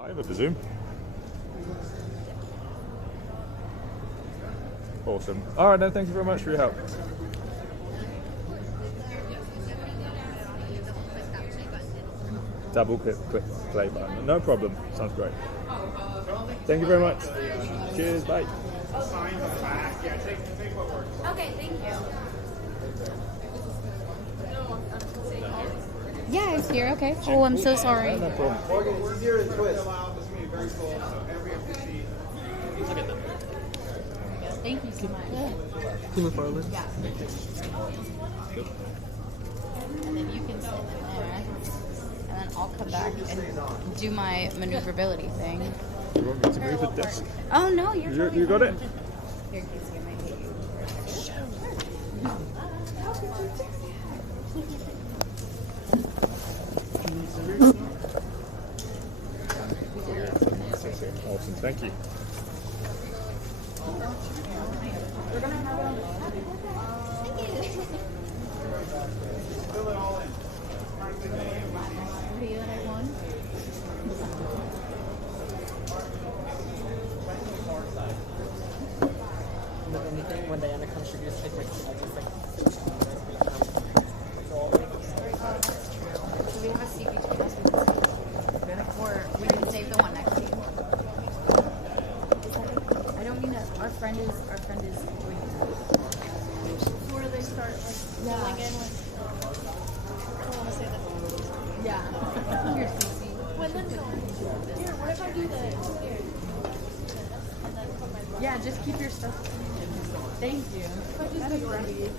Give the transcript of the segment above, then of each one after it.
I have a presume. Awesome. All right, then. Thank you very much for your help. Double click play button. No problem. Sounds great. Thank you very much. Cheers. Bye. Okay, thank you. Yeah, it's here. Okay. Oh, I'm so sorry. No problem. We're here at Twitch. Thank you so much. Team of Farland. Yeah. And then you can sit in there, and then I'll come back and do my maneuverability thing. You want me to move the desk? Oh no, you're You got it? Here, Casey, I might hit you. Awesome. Thank you. We're gonna have it on the video that I won. If anything, when Diana comes, she just take my key. Do we have a seat between us? Or we can save the one next to you. I don't mean that. Our friend is doing Before they start like filling in with. I don't want to say that. yeah. Here's Casey. When then here, what if I do the here? And then put my Yeah, just keep your stuff. Thank you. That is ready.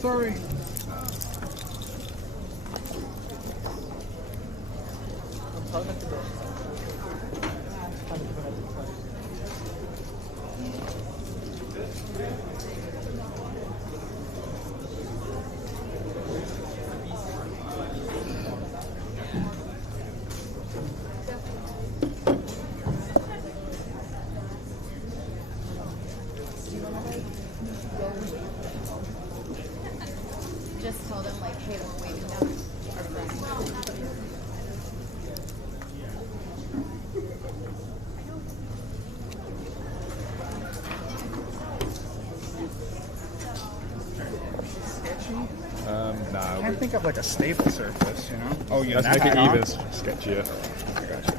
Sorry. Just tell them like, hey, we're waiting down our friend. No. I can't think of like a stable surface, you know? Oh, yeah. Let's make it even sketchier. I got you.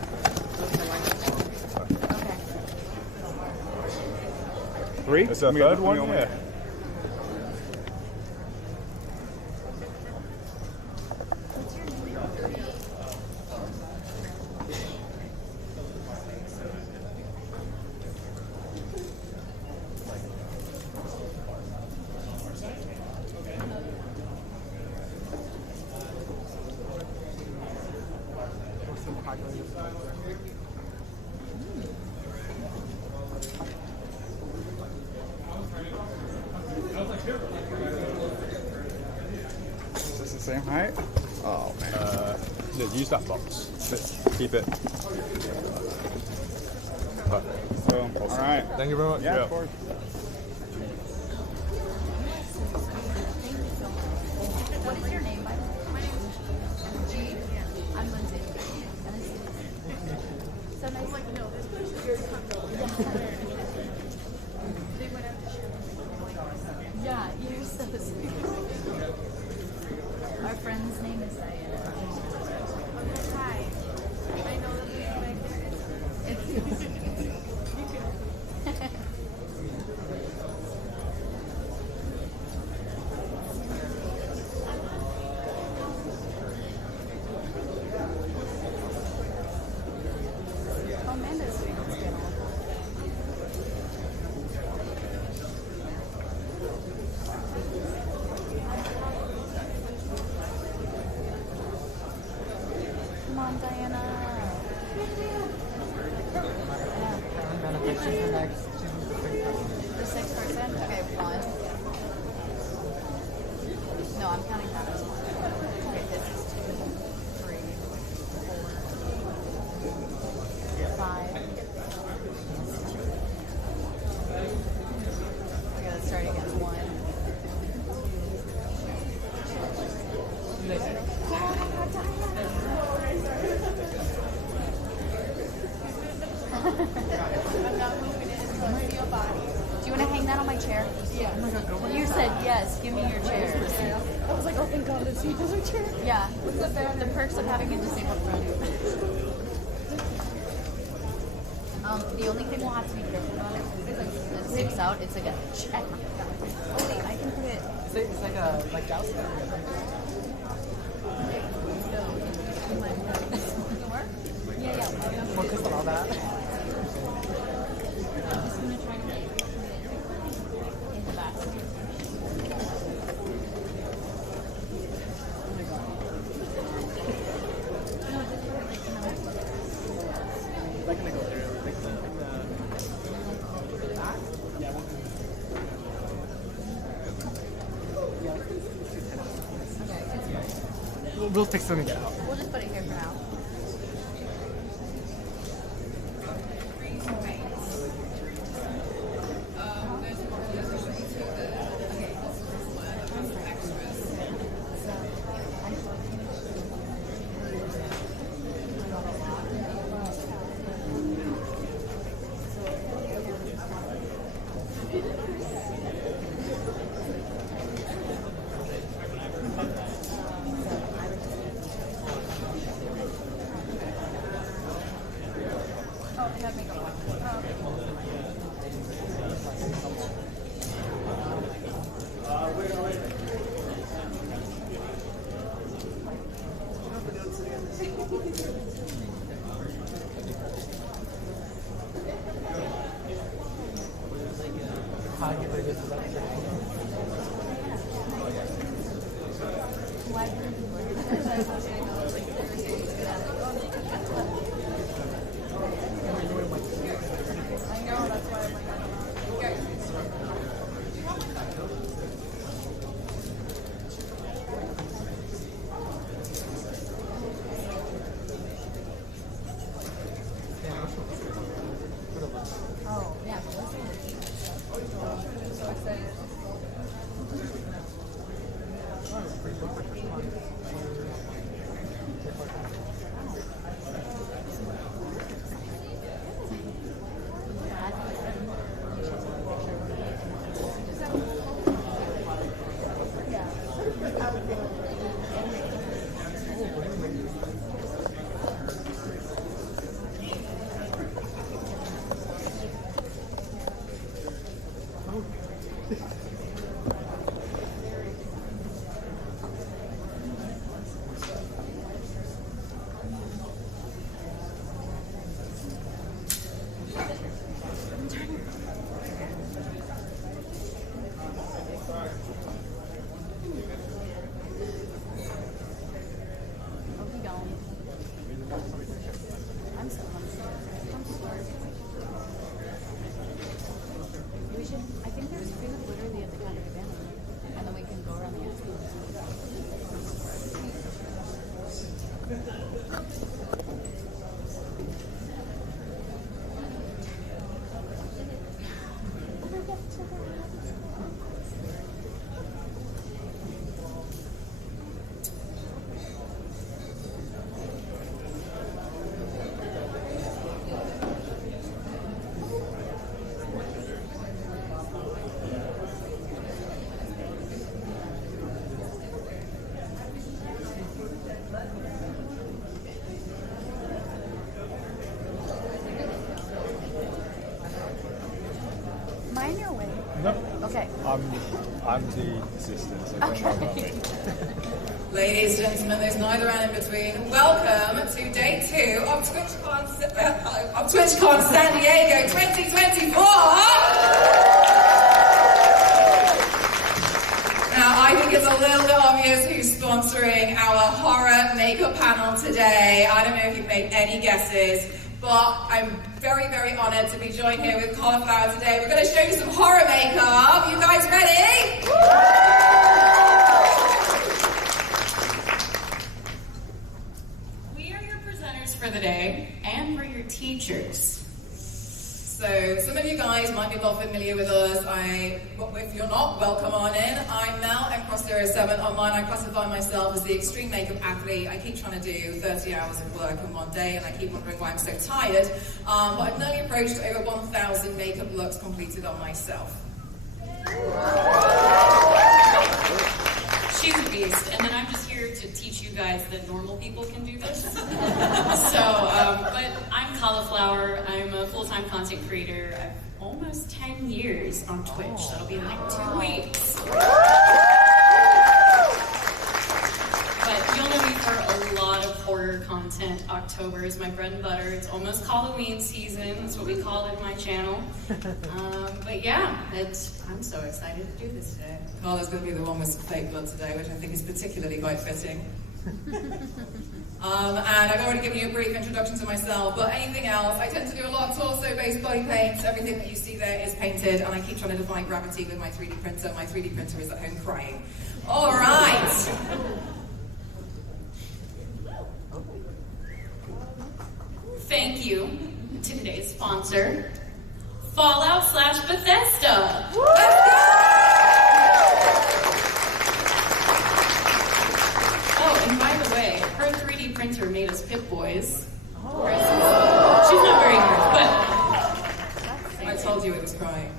Okay. 3? It's a third one, yeah. Is this the same height? Oh, man. Yeah, use that box. Keep it. Perfect. Boom. All right. Thank you very much. Yeah, of course. What is your name, by the way? My name is G. I'm Lindsay. So nice. Like, no, this person's very comfortable. They went out to share. Yeah, you're so sweet. Our friend's name is Diana. Hi. I know that this back there is. It's Amanda's doing this channel. Come on, Diana. Benediction for next. 6 person? Okay, 1. No, I'm counting that as 1. Okay, this is 2, 3, 4, 5. Okay, let's start again. 1. Do you want to hang that on my chair? Yeah. Oh my God, go you said yes. Give me your chair. I was like, oh, thank God, this is a chair. Yeah. What's the perks of having a disabled friend? The only thing we'll have to be careful about is like it sticks out. It's like a check. Oh wait, I can put it. It's like a joust. Can it work? Yeah. More crystal, all that. I'm just gonna try to put it in the back. Like gonna go through like something yeah. We'll fix it when we get out. We'll just put it here for now. Mine or win? No, Okay. I'm the assistant, so don't worry about me. Ladies and gentlemen, there's neither and in between. Welcome to day 2 of TwitchCon San Diego 2024. Now, I think it's a little bit obvious who's sponsoring our horror makeup panel today. I don't know if you've made any guesses, but I'm very, very honored to be joined here with Cauliflower today. We're going to show you some horror makeup. You guys ready? We are your presenters for the day and for your teachers. So some of you guys might be well familiar with us. If you're not, welcome on in. I'm Mel, M Cross 07 online. I classify myself as the extreme makeup athlete. I keep trying to do 30 hours of work in one day, and I keep wondering why I'm so tired. But I've nearly approached over 1,000 makeup looks completed on myself. She's a beast, and then I'm just here to teach you guys that normal people can do this. But I'm Cauliflower. I'm a full-time content creator. I've almost 10 years on Twitch. That'll be in like 2 weeks. But you'll know me for a lot of horror content. October is my bread and butter. It's almost Halloween season. That's what we call it in my channel. But yeah, I'm so excited to do this today. Carla's going to be the one with some fake blood today, which I think is particularly quite fitting. And I've already given you a brief introduction to myself, but anything else, I tend to do a lot of torso-based body paints. Everything that you see there is painted, and I keep trying to defy gravity with my 3D printer. My 3D printer is at home crying. All right. Thank you to today's sponsor, Fallout/Bethesda. Let's go! Oh, and by the way, her 3D printer made us Pip Boys. She's not very good, but I told you it was crying.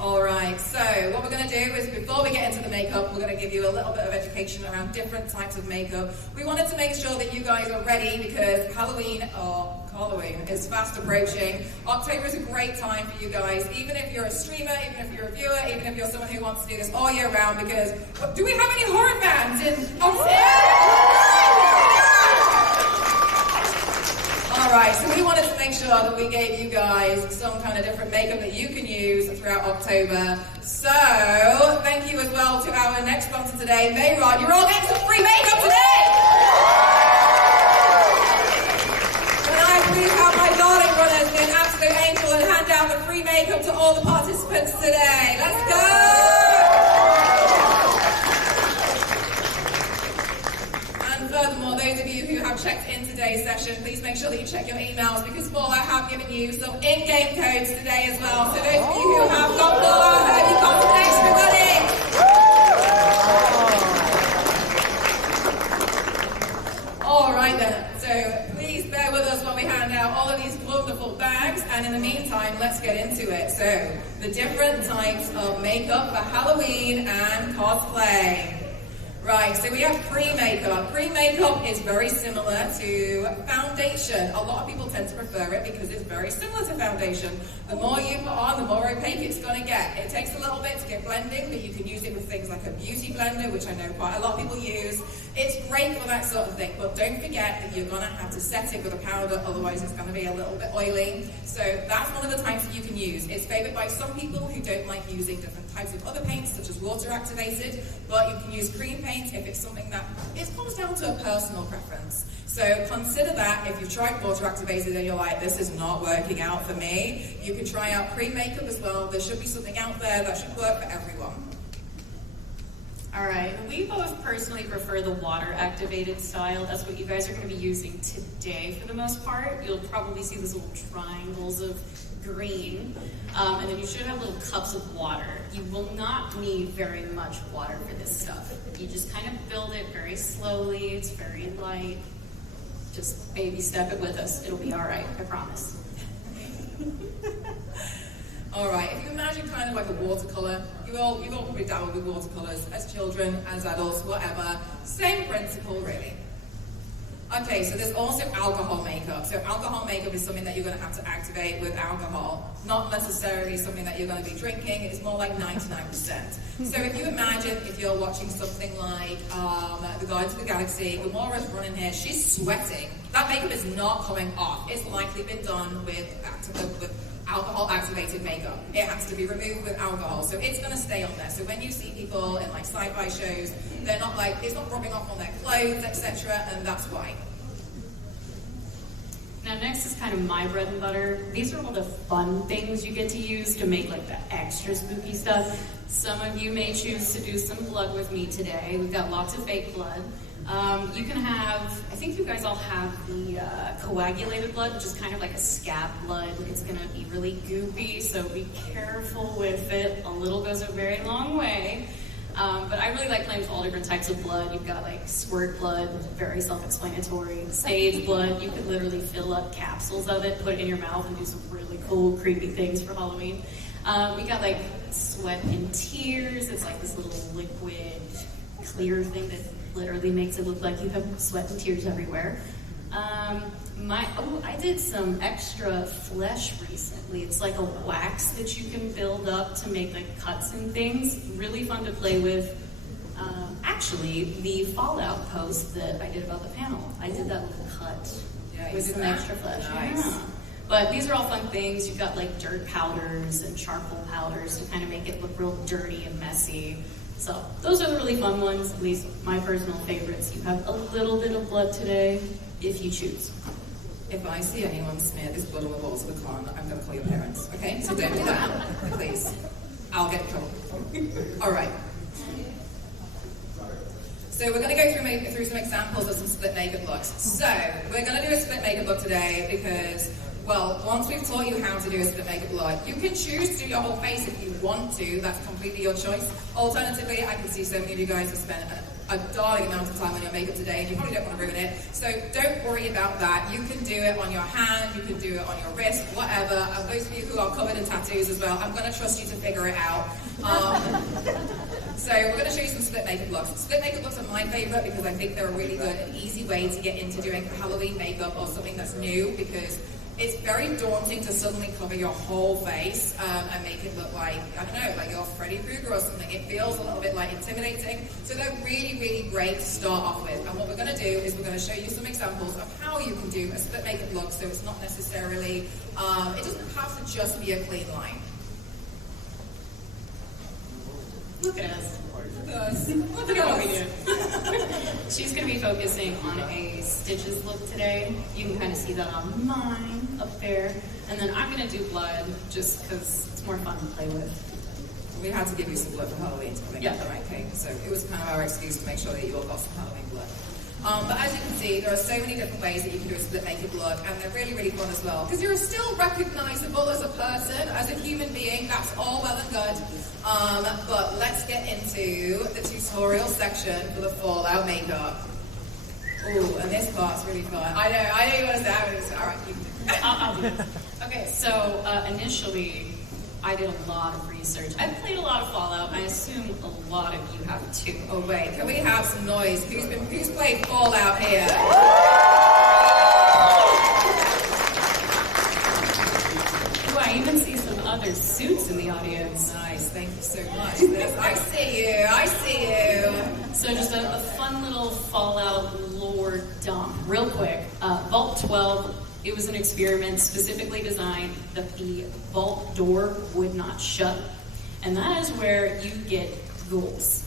Alright, so what we're going to do is before we get into the makeup, we're going to give you a little bit of education around different types of makeup. We wanted to make sure that you guys are ready because Halloween is fast approaching. October is a great time for you guys, even if you're a streamer, even if you're a viewer, even if you're someone who wants to do this all year round, because do we have any horror fans in Alright, so we wanted to make sure that we gave you guys some kind of different makeup that you can use throughout October. So, thank you as well to our next sponsor today, Mayrod. You're all getting some free makeup today! Can I please have my darling runners be an absolute angel and hand out the free makeup to all the participants today? Let's go! Furthermore, those of you who have checked in today's session, please make sure that you check your emails because Fallout have given you some in-game codes today as well. So those of you who have got Fallout, have you got some extra money? Alright then, so please bear with us while we hand out all of these wonderful bags, and in the meantime, let's get into it. So, the different types of makeup for Halloween and cosplay. Right, so we have pre-makeup. Pre-makeup is very similar to foundation. A lot of people tend to prefer it because it's very similar to foundation. The more you put on, the more opaque it's going to get. It takes a little bit to get blending, but you can use it with things like a beauty blender, which I know quite a lot of people use. It's great for that sort of thing, but don't forget that you're going to have to set it with a powder, otherwise it's going to be a little bit oily. So that's one of the types that you can use. It's favoured by some people who don't like using different types of other paints, such as water activated, but you can use cream paint if it's something that it comes down to a personal preference. So consider that if you've tried water activated and you're like, this is not working out for me, you can try out cream makeup as well. There should be something out there that should work for everyone. Alright, we both personally prefer the water-activated style. That's what you guys are going to be using today for the most part. You'll probably see these little triangles of green, and then you should have little cups of water. You will not need very much water for this stuff. You just kind of build it very slowly. It's very light. Just baby step it with us. It'll be alright, I promise. Alright, if you imagine kind of like a watercolour, you've all probably dabbled with watercolours as children, as adults, whatever. Same principle, really. Okay, so there's also alcohol makeup. So alcohol makeup is something that you're going to have to activate with alcohol. Not necessarily something that you're going to be drinking. It's more like 99%. So if you imagine if you're watching something like The Guardians of the Galaxy, Gamora's running here, she's sweating. That makeup is not coming off. It's likely been done with alcohol-activated makeup. It has to be removed with alcohol, so it's going to stay on there. So when you see people in like sci-fi shows, they're not like, it's not rubbing off on their clothes, etc., and that's why. Now next is kind of my bread and butter. These are all the fun things you get to use to make like the extra spooky stuff. Some of you may choose to do some blood with me today. We've got lots of fake blood. You can have, I think you guys all have the coagulated blood, which is kind of like a scab blood. It's going to be really goopy, so be careful with it. A little goes a very long way. But I really like playing with all different types of blood. You've got like squirt blood, very self-explanatory. Sage blood, you could literally fill up capsules of it, put it in your mouth, and do some really cool, creepy things for Halloween. We got like sweat and tears. It's like this little liquid, clear thing that literally makes it look like you have sweat and tears everywhere. I did some extra flesh recently. It's like a wax that you can build up to make like cuts and things. Really fun to play with. Actually, the Fallout post that I did about the panel, I did that little cut with some extra flesh. Nice. Yeah. But these are all fun things. You've got like dirt powders and charcoal powders to kind of make it look real dirty and messy. So those are the really fun ones, at least my personal favorites. You have a little bit of blood today, if you choose. If I see anyone smear this blood on the walls of the con, I'm going to call your parents. Okay? So don't do that, please. I'll get in trouble. All right. So we're going to go through some examples of some split naked looks. So we're going to do a split naked look today because, well, once we've taught you how to do a split naked look, you can choose to do your whole face if you want to. That's completely your choice. Alternatively, I can see so many of you guys have spent a darling amount of time on your makeup today, and you probably don't want to ruin it. So don't worry about that. You can do it on your hand, you can do it on your wrist, whatever. And those of you who are covered in tattoos as well, I'm going to trust you to figure it out. So we're going to show you some split makeup looks. Split makeup looks are my favorite because I think they're a really good and easy way to get into doing Halloween makeup or something that's new, because it's very daunting to suddenly cover your whole face and make it look like, I don't know, like you're Freddy Krueger or something. It feels a little bit like intimidating. So they're really, really great to start off with. And what we're going to do is we're going to show you some examples of how you can do a split makeup look, so it's not necessarily, it doesn't have to just be a clean line. Look at us. Look Look at what we do. She's going to be focusing on a stitches look today. You can kind of see that on mine up there. And then I'm going to do blood just because it's more fun to play with. We had to give you some blood for Halloween to make up the right cake, so it was kind of our excuse to make sure that you all got some Halloween blood. But as you can see, there are so many different ways that you can do a split naked look, and they're really, really fun as well. Because you're still recognizable as a person, as a human being, that's all well and good. But let's get into the tutorial section for the Fallout makeup. Ooh, and this part's really fun. I know you want to say it. All right, you can do it. I'll do it. Okay, so initially, I did a lot of research. I've played a lot of Fallout. I assume a lot of you have too. Oh wait, can we have some noise? Who's played Fallout here? Ooh, I even see some other suits in the audience. Nice, thank you so much. I see you. So just a fun little Fallout lore dump. Real quick, Vault 12, it was an experiment specifically designed that the vault door would not shut. And that is where you get ghouls.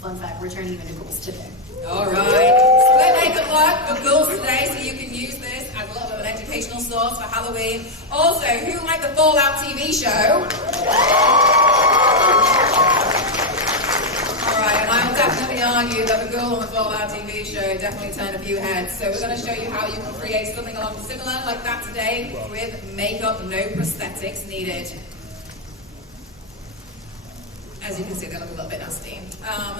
Fun fact, we're turning you into ghouls today. Alright, split makeup look for ghouls today, so you can use this as a little bit of an educational source for Halloween. Also, who liked the Fallout TV show? Alright, and I will definitely argue that the ghoul on the Fallout TV show definitely turned a few heads. So we're going to show you how you can create something along similar like that today with makeup, no prosthetics needed. As you can see, they look a little bit nasty.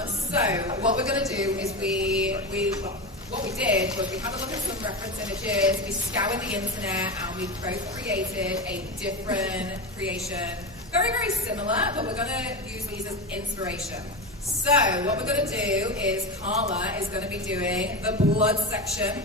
So what we're going to do is what we did was we had a look at some reference images, we scoured the internet, and we both created a different creation. Very, very similar, but we're going to use these as inspiration. So what we're going to do is Carla is going to be doing the blood section,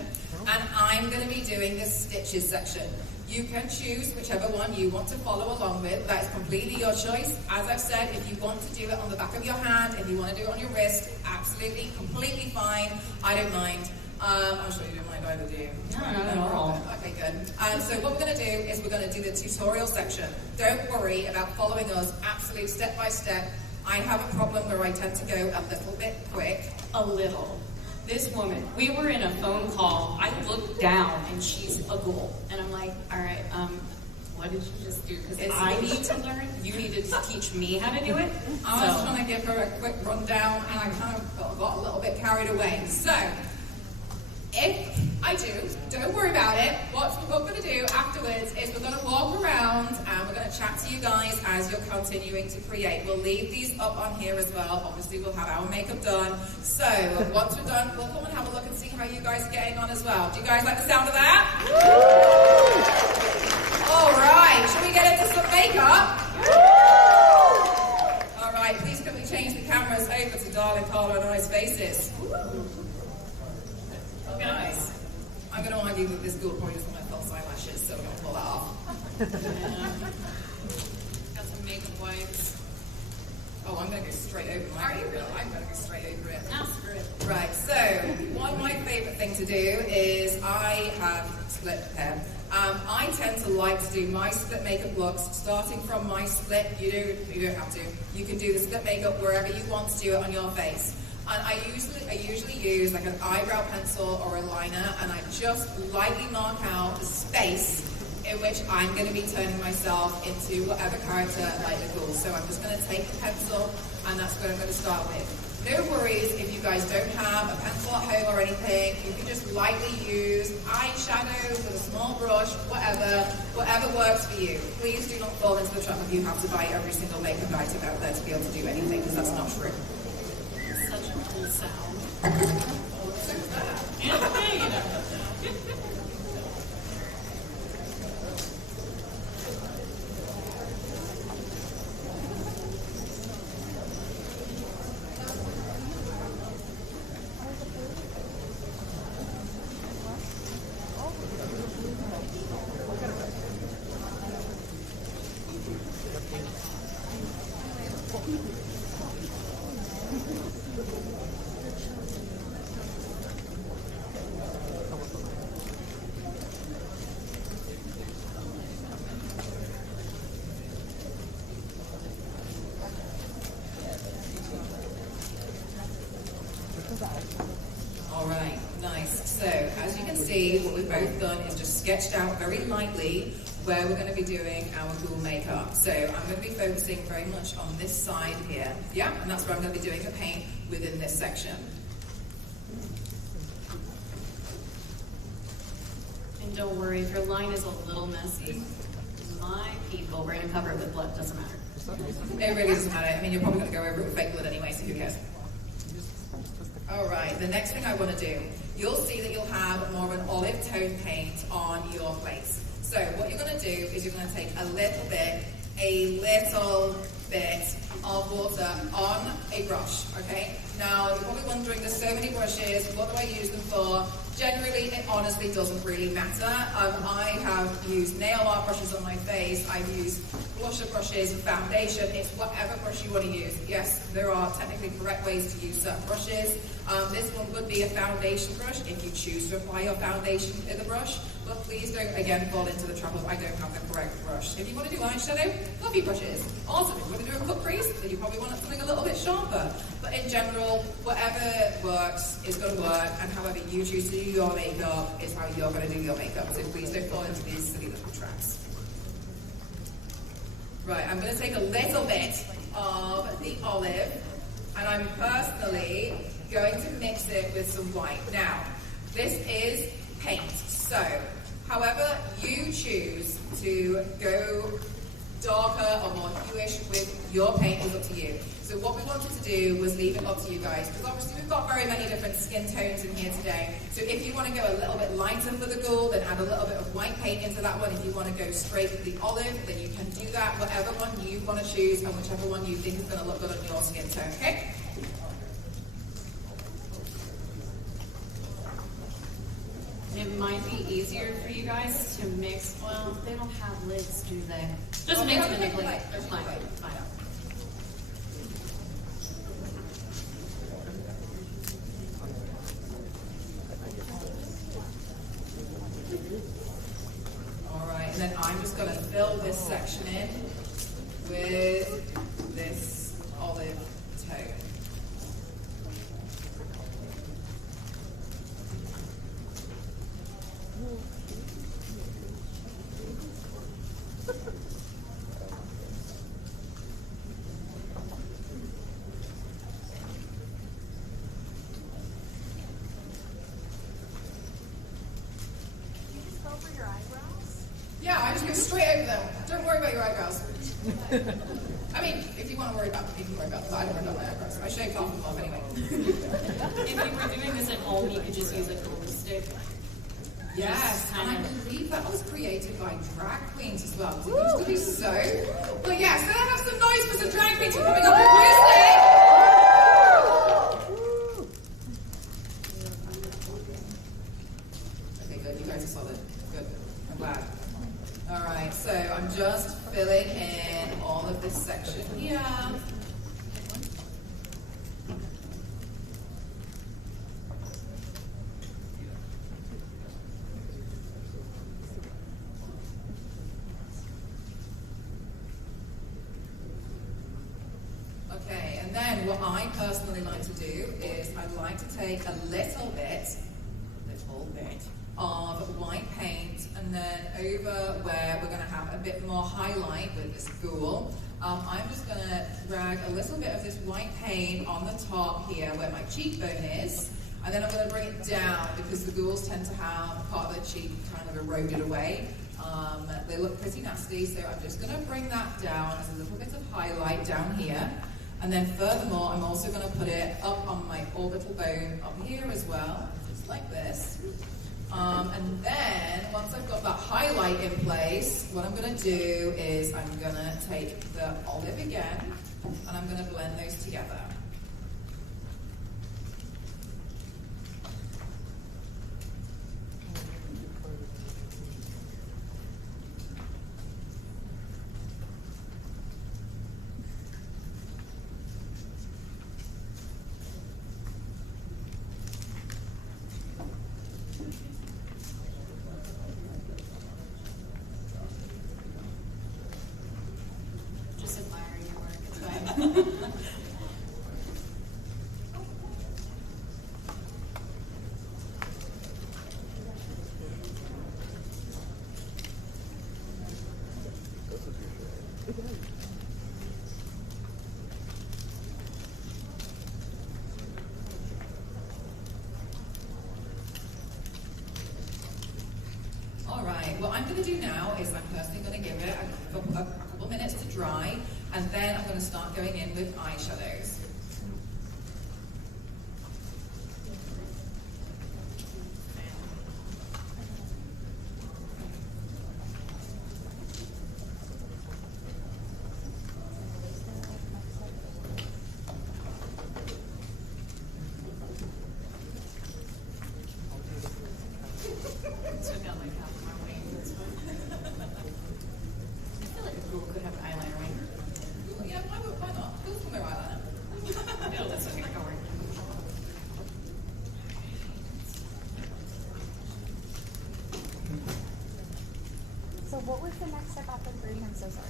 and I'm going to be doing the stitches section. You can choose whichever one you want to follow along with. That's completely your choice. As I've said, if you want to do it on the back of your hand, if you want to do it on your wrist, absolutely, completely fine. I don't mind. I'm sure you don't mind either, do you? No, not at all. Okay, good. So what we're going to do is we're going to do the tutorial section. Don't worry about following us absolute step by step. I have a problem where I tend to go a little bit quick. A little. This woman, we were in a phone call. I looked down and she's a ghoul. And I'm like, all right, what did you just do? Because I need to learn. You need to teach me how to do it. I was trying to give her a quick rundown and I kind of got a little bit carried away. So, if I do, don't worry about it. What we're going to do afterwards is we're going to walk around and we're going to chat to you guys as you're continuing to create. We'll leave these up on here as well. Obviously, we'll have our makeup done. So, once we're done, we'll come and have a look and see how you guys are getting on as well. Do you guys like the sound of that? All right, shall we get into some makeup? All right, please can we change the cameras over to darling Carla and I's faces? Guys, I'm going to argue that this girl probably doesn't wear false eyelashes, so we're going to pull that off. Got some makeup wipes. Oh, I'm going to go straight over mine. Are you really? I'm going to go straight over it. No, screw it. Right, so one of my favourite things to do is I have split hair. I tend to like to do my split makeup looks starting from my split. You don't have to. You can do the split makeup wherever you want to do it on your face. And I usually use like an eyebrow pencil or a liner, and I just lightly mark out the space in which I'm going to be turning myself into whatever character like the ghoul. So I'm just going to take the pencil, and that's what I'm going to start with. No worries if you guys don't have a pencil at home or anything. You can just lightly use eyeshadow with a small brush, whatever works for you. Please do not fall into the trap of you have to buy every single makeup item out there to be able to do anything, because that's not true. Such a cool sound. What's that? Yeah, you know. Alright, nice. So, as you can see, what we've both done is just sketched out very lightly where we're going to be doing our ghoul makeup. So, I'm going to be focusing very much on this side here. Yeah, and that's where I'm going to be doing the paint within this section. And don't worry, if your line is a little messy, my people, we're going to cover it with blood, doesn't matter. It really doesn't matter. I mean, you're probably going to go over it with fake blood anyway, so who cares? Alright, the next thing I want to do, you'll see that you'll have more of an olive tone paint on your face. So what you're going to do is you're going to take a little bit of water on a brush, okay? Now, you're probably wondering, there's so many brushes, what do I use them for? Generally, it honestly doesn't really matter. I have used nail art brushes on my face, I've used blusher brushes, foundation, it's whatever brush you want to use. Yes, there are technically correct ways to use certain brushes. This one would be a foundation brush if you choose to apply your foundation to the brush, but please don't, again, fall into the trap of I don't have the correct brush. If you want to do eyeshadow, fluffy brushes. Awesome. If you want to do a cut crease, then you probably want something a little bit sharper. But in general, whatever works is going to work, and however you choose to do your makeup is how you're going to do your makeup. So please don't fall into these silly little traps. Right, I'm going to take a little bit of the olive, and I'm personally going to mix it with some white. Now, this is paint, so however you choose to go darker or more hueish with your paint is up to you. So what we wanted to do was leave it up to you guys, because obviously we've got very many different skin tones in here today. So if you want to go a little bit lighter for the ghoul, then add a little bit of white paint into that one. If you want to go straight with the olive, then you can do that, whatever one you want to choose and whichever one you think is going to look good on your skin tone, okay? It might be easier for you guys to mix. Well, they don't have lids, do they? Just mix them in the plate. They're fine. Fine. All right, and then I'm just going to fill this section in with this olive tone. I mean, if you want to worry about them, you can worry about them. I don't worry about my eyebrows. I shaved off them off anyway. If you were doing this at home, you could just use a glue stick. Yes, and I believe that was created by drag queens as well. So it's going to be so. But yes, let's have some noise for some drag queens who are coming up with music. Okay, good. You guys are solid. Good. I'm glad. All right, so I'm just filling in all of this section here. Okay, and then what I personally like to do is I like to take a little bit of white paint, and then over where we're going to have a bit more highlight with this ghoul, I'm just going to drag a little bit of this white paint on the top here where my cheekbone is, and then I'm going to bring it down because the ghouls tend to have part of their cheek kind of eroded away. They look pretty nasty, so I'm just going to bring that down as a little bit of highlight down here. And then furthermore, I'm also going to put it up on my orbital bone up here as well, just like this. And then, once I've got that highlight in place, what I'm going to do is I'm going to take the olive again, and I'm going to blend those together. Just admiring your work. It's fine. All right, what I'm going to do now is I'm personally going to give it a couple minutes to dry, and then I'm going to start going in with eyeshadows. Took out like half of my weight. That's fine. I feel like a ghoul could have an eyeliner, right? Yeah, why not? Who's from their eyeliner? No, that's okay. Don't worry. So what was the next step after green? I'm so sorry.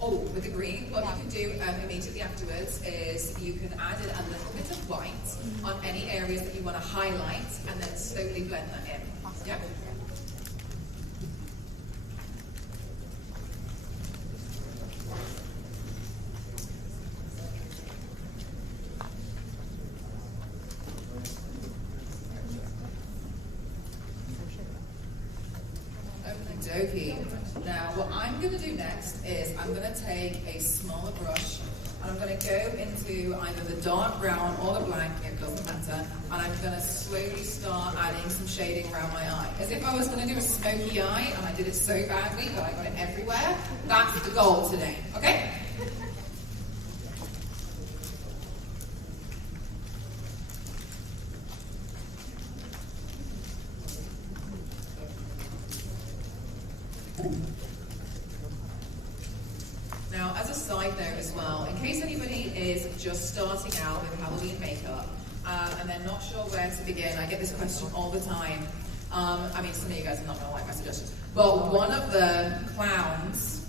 Oh, with the green, what you can do immediately afterwards is you can add in a little bit of white on any areas that you want to highlight, and then slowly blend that in. Awesome. Yeah. Okey-dokey. Now, what I'm going to do next is I'm going to take a smaller brush, and I'm going to go into either the dark brown or the black, it doesn't matter, and I'm going to slowly start adding some shading around my eye. As if I was going to do a smoky eye, and I did it so badly that I got it everywhere. That's the goal today, okay? Now, as a side note as well, in case anybody is just starting out with Halloween makeup and they're not sure where to begin, I get this question all the time. I mean, some of you guys are not going to like my suggestions, but one of the clowns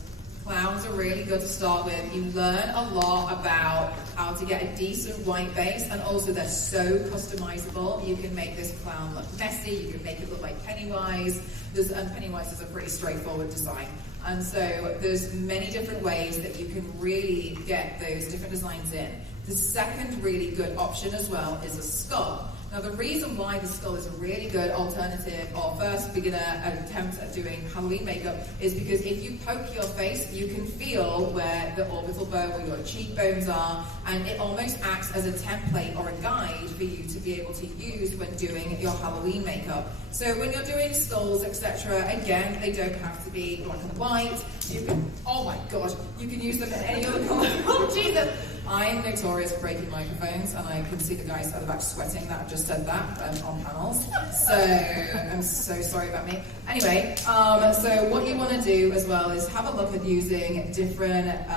are really good to start with. You learn a lot about how to get a decent white base, and also they're so customizable. You can make this clown look messy, you can make it look like Pennywise, and Pennywise is a pretty straightforward design. And so there's many different ways that you can really get those different designs in. The second really good option as well is a skull. Now the reason why the skull is a really good alternative or first beginner attempt at doing Halloween makeup is because if you poke your face, you can feel where the orbital bone or your cheekbones are, and it almost acts as a template or a guide for you to be able to use when doing your Halloween makeup. So when you're doing skulls, etc., again, they don't have to be black and white. You can, oh my god, you can use them in any other color. Oh Jesus! I am notorious for breaking microphones, and I can see the guys at the back sweating that I've just said that on panels. So I'm so sorry about me. Anyway, so what you want to do as well is have a look at using different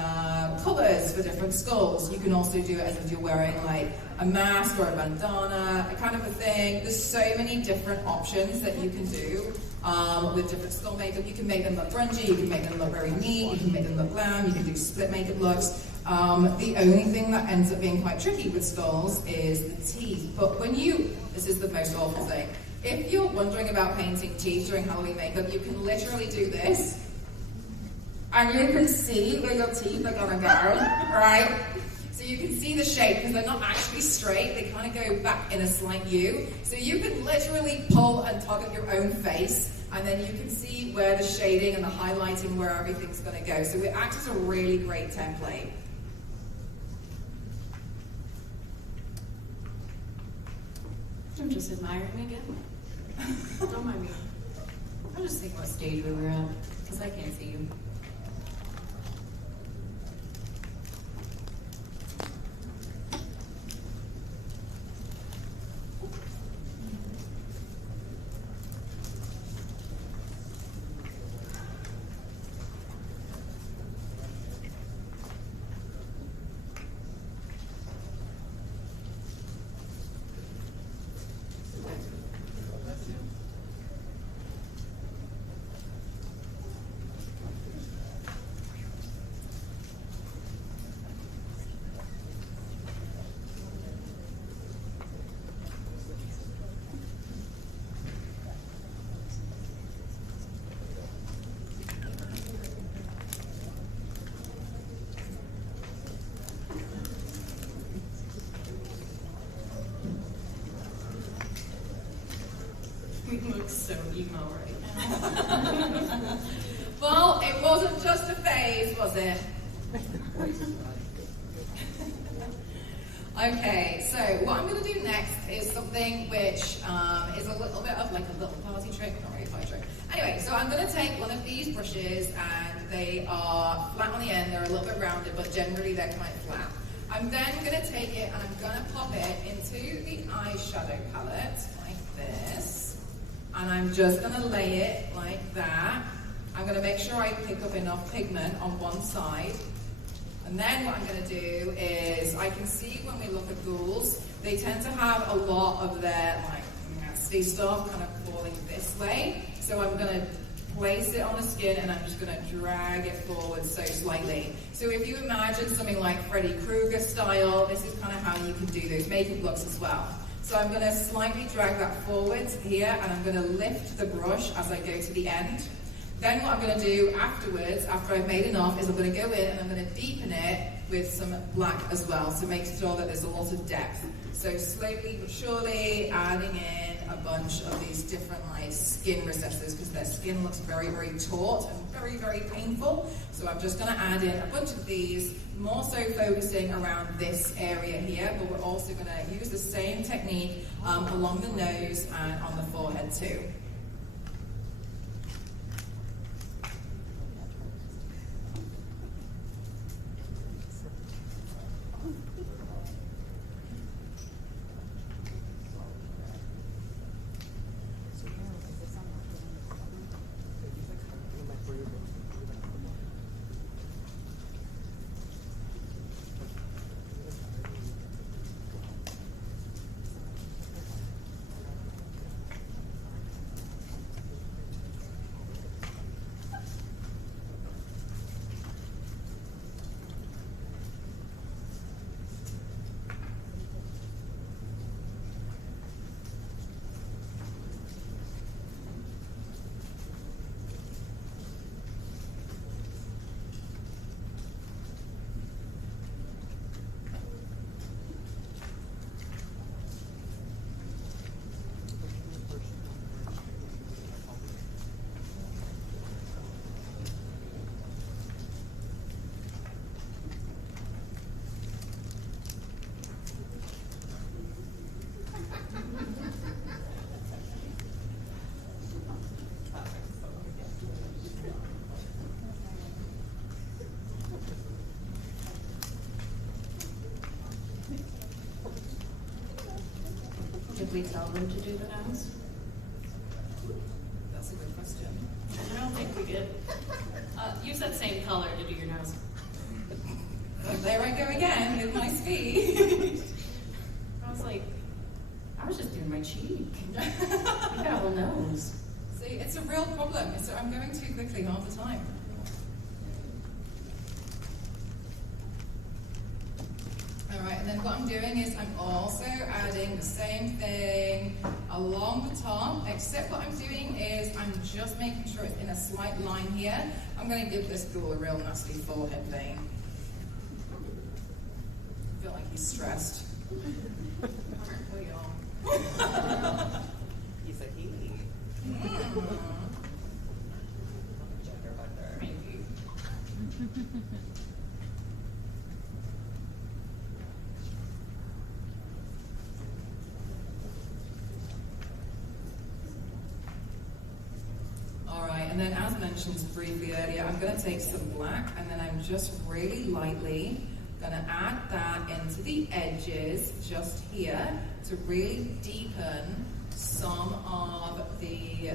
colours for different skulls. You can also do it as if you're wearing like a mask or a bandana, a kind of a thing. There's so many different options that you can do with different skull makeup. You can make them look grungy, you can make them look very neat, you can make them look glam, you can do split makeup looks. The only thing that ends up being quite tricky with skulls is the teeth. But when this is the most awful thing, if you're wondering about painting teeth during Halloween makeup, you can literally do this. And you can see where your teeth are gonna go, right? So you can see the shape, because they're not actually straight, they kind of go back in a slight U. So you can literally pull and tug at your own face, and then you can see where the shading and the highlighting, where everything's gonna go. So it acts as a really great template. I'm just admiring again. Don't mind me. I'm just thinking what stage we were at, because I can't see you. We look so emo right now. Well, it wasn't just a phase, was it? Okay, so what I'm going to do next is something which is a little bit of like a little party trick, not really a party trick. Anyway, so I'm going to take one of these brushes, and they are flat on the end, they're a little bit rounded, but generally they're quite flat. I'm then going to take it and I'm going to pop it into the eyeshadow palette, like this. And I'm just going to lay it like that. I'm going to make sure I pick up enough pigment on one side. And then what I'm going to do is, I can see when we look at ghouls, they tend to have a lot of their like nasty stuff kind of falling this way. So I'm going to place it on the skin and I'm just going to drag it forward so slightly. So if you imagine something like Freddy Krueger style, this is kind of how you can do those makeup looks as well. So I'm going to slightly drag that forwards here, and I'm going to lift the brush as I go to the end. Then what I'm going to do afterwards, after I've made enough, is I'm going to go in and I'm going to deepen it with some black as well, to make sure that there's a lot of depth. So slowly but surely adding in a bunch of these different like skin recesses, because their skin looks very, very taut and very, very painful. So I'm just going to add in a bunch of these, more so focusing around this area here, but we're also going to use the same technique along the nose and on the forehead too. Did we tell them to do the nose? That's a good question. I don't think we did. Use that same color to do your nose. There I go again with my speed. I was like, I was just doing my cheek. You got a whole nose. See, it's a real problem. I'm going too quickly half the time. Alright, and then what I'm doing is I'm also adding the same thing along the top, except what I'm doing is I'm just making sure it's in a slight line here. I'm going to give this girl a real nasty forehead vein. I feel like he's stressed. Aren't we all? He's a he. Maybe. Alright, and then as mentioned briefly earlier, I'm going to take some black and then I'm just really lightly going to add that into the edges just here to really deepen some of the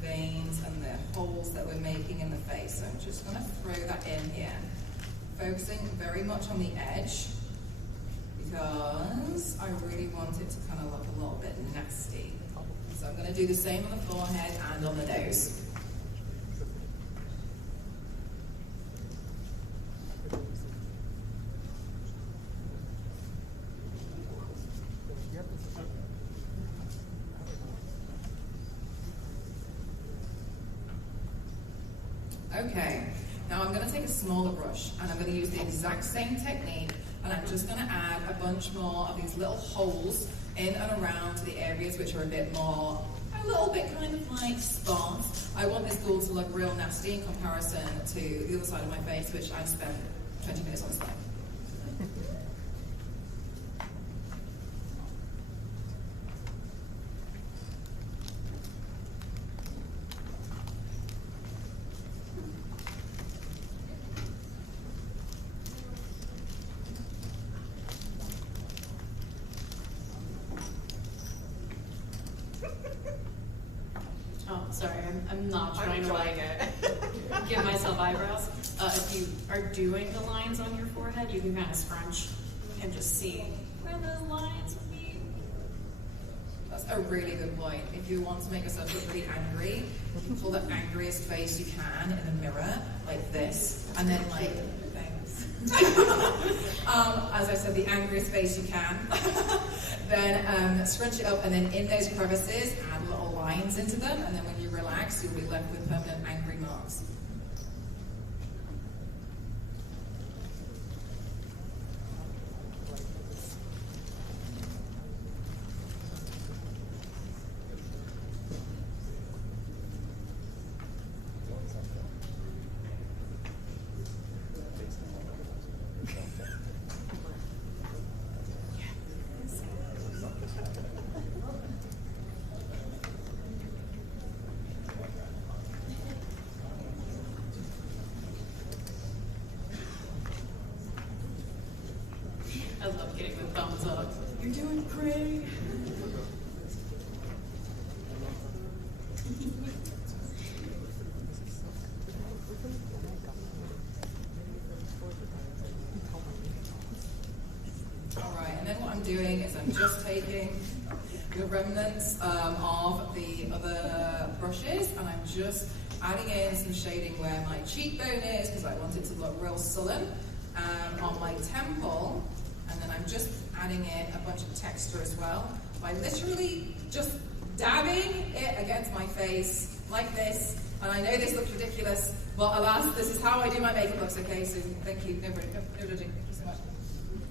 veins and the holes that we're making in the face. So I'm just going to throw that in here, focusing very much on the edge because I really want it to kind of look a little bit nasty. So I'm going to do the same on the forehead and on the nose. Okay, now I'm going to take a smaller brush and I'm going to use the exact same technique and I'm just going to add a bunch more of these little holes in and around the areas which are a little bit kind of like sparse. I want this ghoul to look real nasty in comparison to the other side of my face, which I spent 20 minutes on this side. Oh, sorry, I'm not trying to like give myself eyebrows. If you are doing the lines on your forehead, you can kind of scrunch and just see where those lines would be. That's a really good point. If you want to make yourself look really angry, you can pull the angriest face you can in the mirror, like this, and then like, thanks. As I said, the angriest face you can. Then scrunch it up, and then in those crevices, add little lines into them, and then when you relax, you'll be left with permanent angry marks. I love getting the thumbs up. You're doing great. Alright, and then what I'm doing is I'm just taking the remnants of the other brushes and I'm just adding in some shading where my cheekbone is because I want it to look real sullen, on my temple, and then I'm just adding in a bunch of texture as well by literally just dabbing it against my face like this. And I know this looks ridiculous, but alas, this is how I do my makeup looks, okay? So thank you, no judging, thank you so much.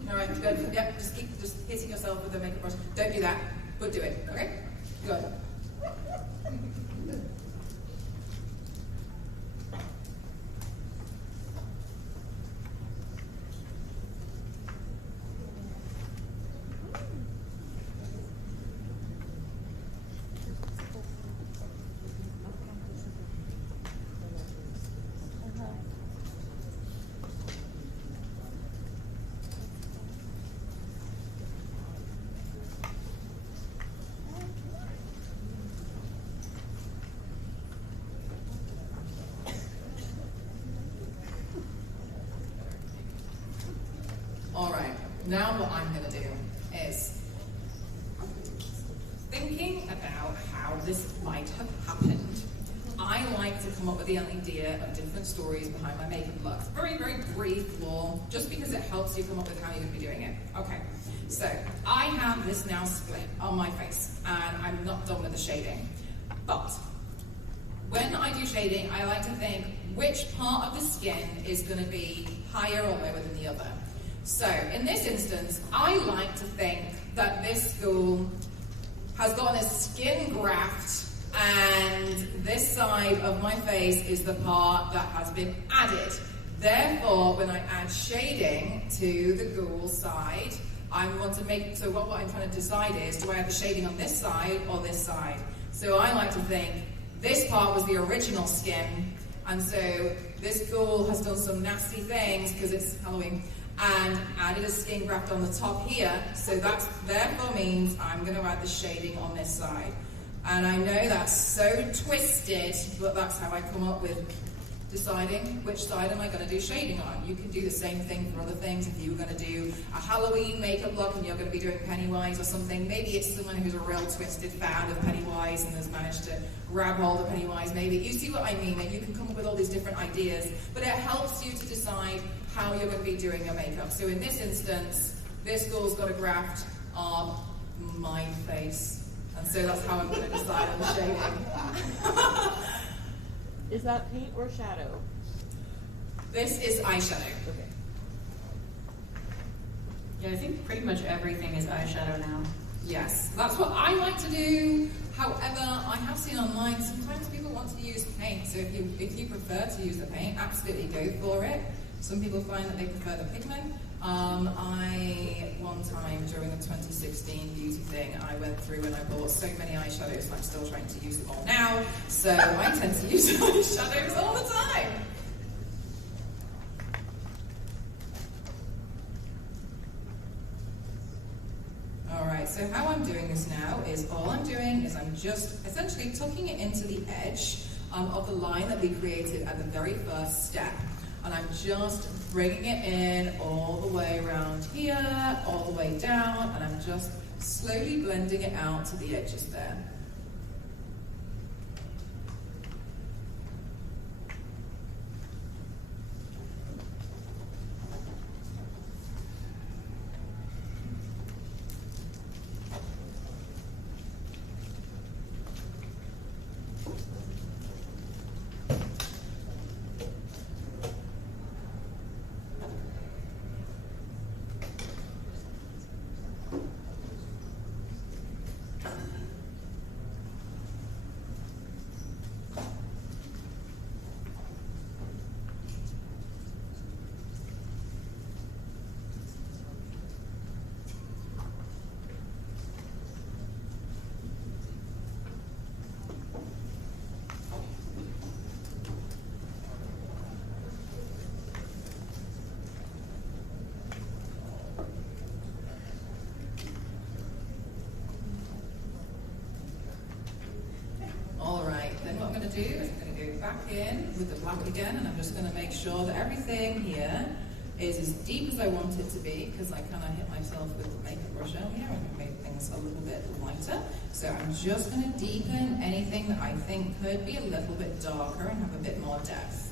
Alright, good, yep, just keep hitting yourself with the makeup brush. Don't do that, but do it, okay? Good. now what I'm going to do is thinking about how this might have happened. I like to come up with the idea of different stories behind my makeup looks. Very, very brief law, just because it helps you come up with how you're going to be doing it. Okay, so I have this now split on my face, and I'm not done with the shading. But when I do shading, I like to think which part of the skin is going to be higher or lower than the other. So in this instance, I like to think that this school has gotten a skin graft, and this side of my face is the part that has been added. Therefore, when I add shading to the ghoul side, I want to make, so what I'm trying to decide is, do I have the shading on this side or this side? So I like to think this part was the original skin, and so this ghoul has done some nasty things because it's Halloween, and added a skin graft on the top here, so that therefore means I'm going to add the shading on this side. And I know that's so twisted, but that's how I come up with deciding which side am I going to do shading on. You can do the same thing for other things. If you were going to do a Halloween makeup look and you're going to be doing Pennywise or something, maybe it's someone who's a real twisted fan of Pennywise and has managed to grab hold of Pennywise. Maybe you see what I mean, that you can come up with all these different ideas, but it helps you to decide how you're going to be doing your makeup. So in this instance, this girl's got a graft on my face. And so that's how I'm going to decide on the shading. Is that paint or shadow? This is eyeshadow. Okay. Yeah, I think pretty much everything is eyeshadow now. Yes, that's what I like to do. However, I have seen online sometimes people want to use paint. So if you prefer to use the paint, absolutely go for it. Some people find that they prefer the pigment. One time during the 2016 beauty thing, I went through and I bought so many eyeshadows, I'm still trying to use them all now. So I tend to use eyeshadows all the time. Alright, so how I'm doing this now is all I'm doing is I'm just essentially tucking it into the edge of the line that we created at the very first step. And I'm just bringing it in all the way around here, all the way down, and I'm just slowly blending it out to the edges there. Do is I'm going to go back in with the black again, and I'm just going to make sure that everything here is as deep as I want it to be, because I kind of hit myself with the makeup brush earlier and made things a little bit lighter. So I'm just going to deepen anything that I think could be a little bit darker and have a bit more depth.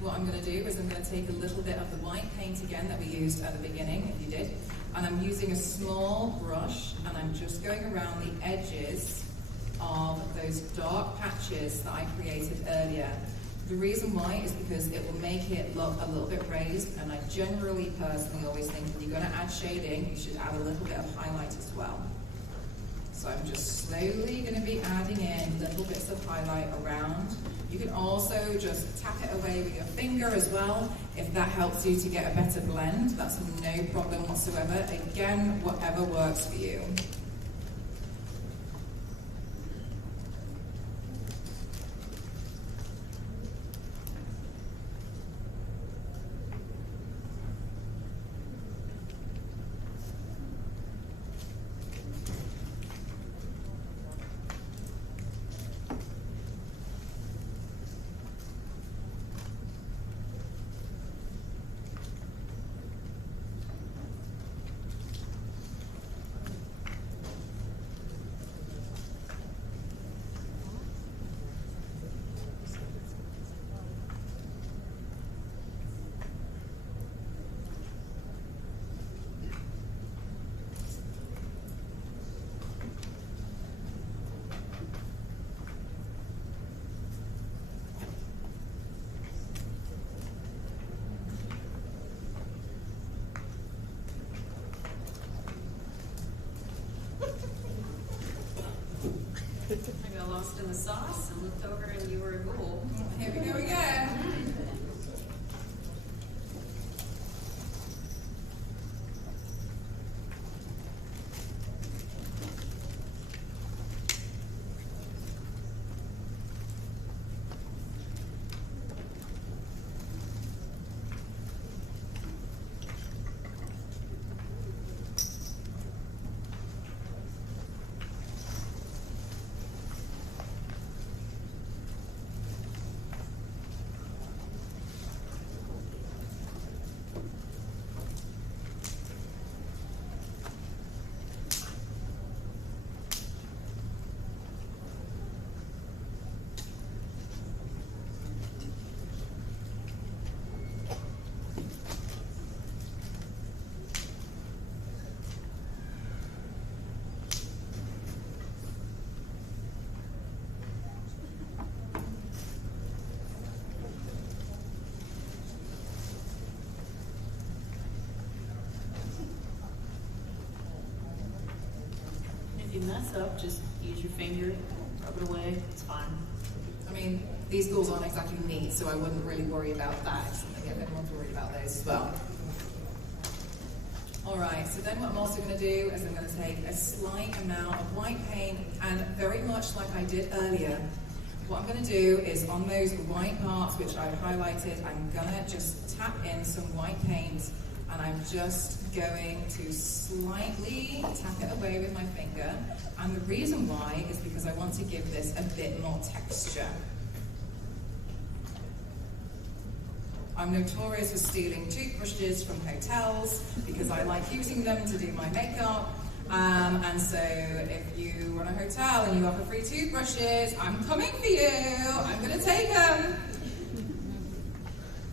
What I'm going to do is I'm going to take a little bit of the white paint again that we used at the beginning, if you did, and I'm using a small brush, and I'm just going around the edges of those dark patches that I created earlier. The reason why is because it will make it look a little bit raised, and I generally, personally, always think when you're going to add shading, you should add a little bit of highlight as well. So I'm just slowly going to be adding in little bits of highlight around. You can also just tap it away with your finger as well, if that helps you to get a better blend. That's no problem whatsoever. Again, whatever works for you. I got lost in the sauce and looked over and you were a ghoul. Here we go again. If you mess up, just use your finger, rub it away, it's fine. I mean, these ghouls aren't exactly neat, so I wouldn't really worry about that. If anyone's worried about those as well. Alright, so then what I'm also going to do is I'm going to take a slight amount of white paint, and very much like I did earlier, what I'm going to do is on those white parts which I've highlighted, I'm going to just tap in some white paint, and I'm just going to slightly tap it away with my finger. And the reason why is because I want to give this a bit more texture. I'm notorious for stealing toothbrushes from hotels because I like using them to do my makeup. And so if you run a hotel and you offer free toothbrushes, I'm coming for you. I'm going to take them.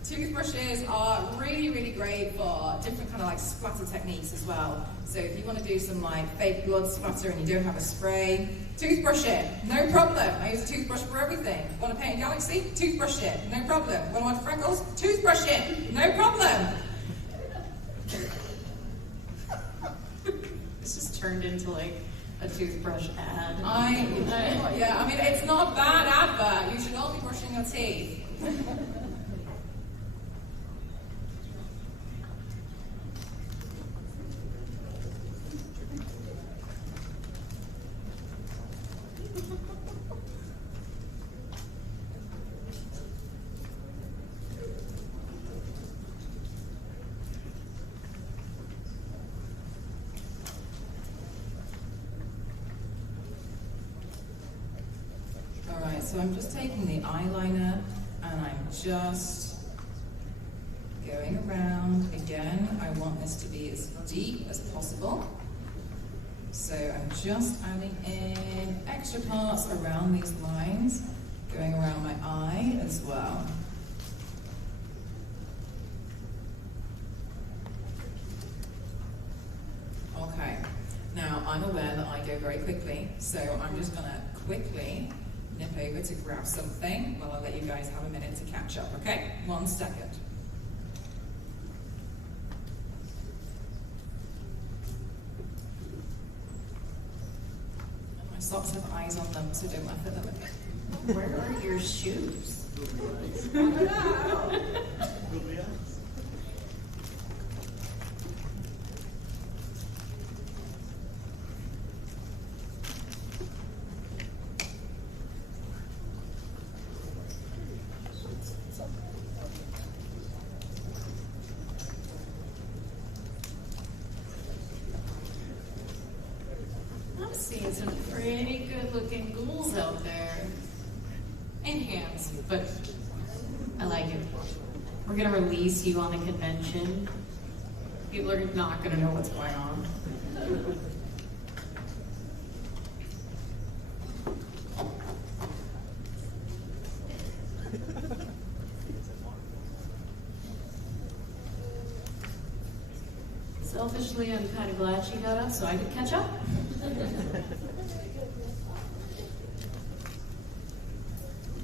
Toothbrushes are really, really great for different kind of like splatter techniques as well. So if you want to do some like fake blood splatter and you don't have a spray, toothbrush it, no problem. I use a toothbrush for everything. Want to paint a galaxy? Toothbrush it, no problem. Want to want freckles? Toothbrush it, no problem. This just turned into like a toothbrush ad. Yeah, I mean, it's not a bad advert. You should all be brushing your teeth. So I'm just taking the eyeliner and I'm just going around. Again, I want this to be as deep as possible. So I'm just adding in extra parts around these lines, going around my eye as well. Okay, now I'm aware that I go very quickly, so I'm just going to quickly nip over to grab something while I let you guys have a minute to catch up, okay? 1 second. My socks have eyes on them, so don't laugh at them. Where are your shoes? I'm seeing some pretty good-looking ghouls out there. And hands, but I like it. We're gonna release you on the convention. People are not gonna know what's going on. Selfishly, I'm kind of glad she got up so I could catch up.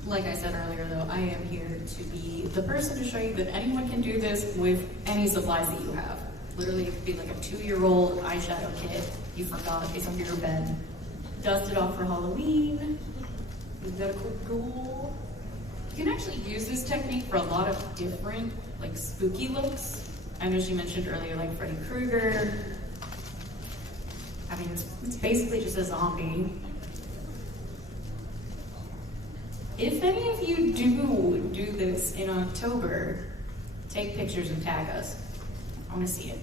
Like I said earlier, though, I am here to be the person to show you that anyone can do this with any supplies that you have. Literally, it could be like a 2-year-old eyeshadow kit you forgot is under your bed. Dust it off for Halloween. You've got a cool ghoul. You can actually use this technique for a lot of different, like, spooky looks. I know she mentioned earlier, like Freddy Krueger. I mean, it's basically just a zombie. If any of you do this in October, take pictures and tag us. I want to see it.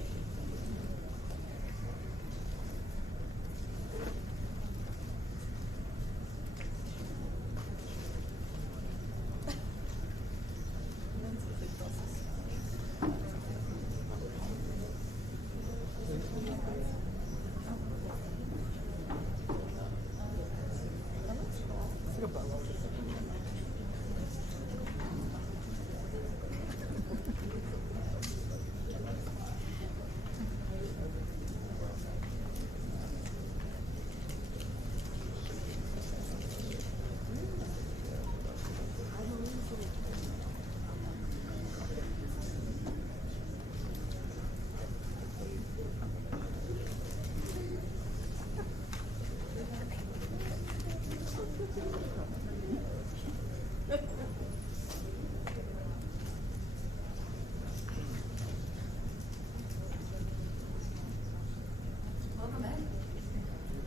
Welcome back.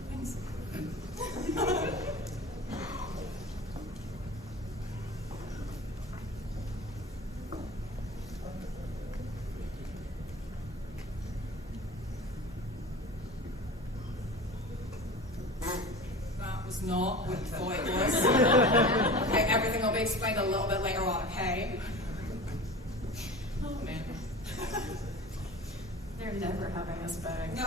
Thanks. That was not what you thought it was. Okay, everything will be explained a little bit later on, okay? Oh man. They're never having us back. No.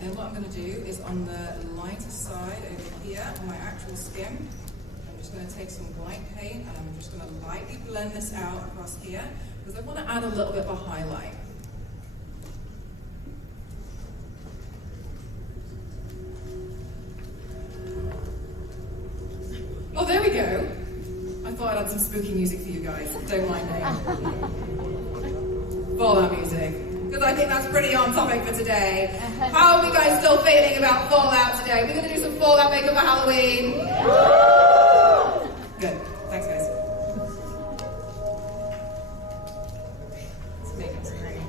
Then what I'm going to do is on the lighter side over here, on my actual skin, I'm just going to take some white paint and I'm just going to lightly blend this out across here because I want to add a little bit of a highlight. Oh, there we go. I thought I'd add some spooky music for you guys. Don't mind me. Fallout music. Because I think that's pretty on topic for today. How are we guys still feeling about Fallout today? We're going to do some Fallout makeup for Halloween. Good. Thanks, guys. This makeup's great.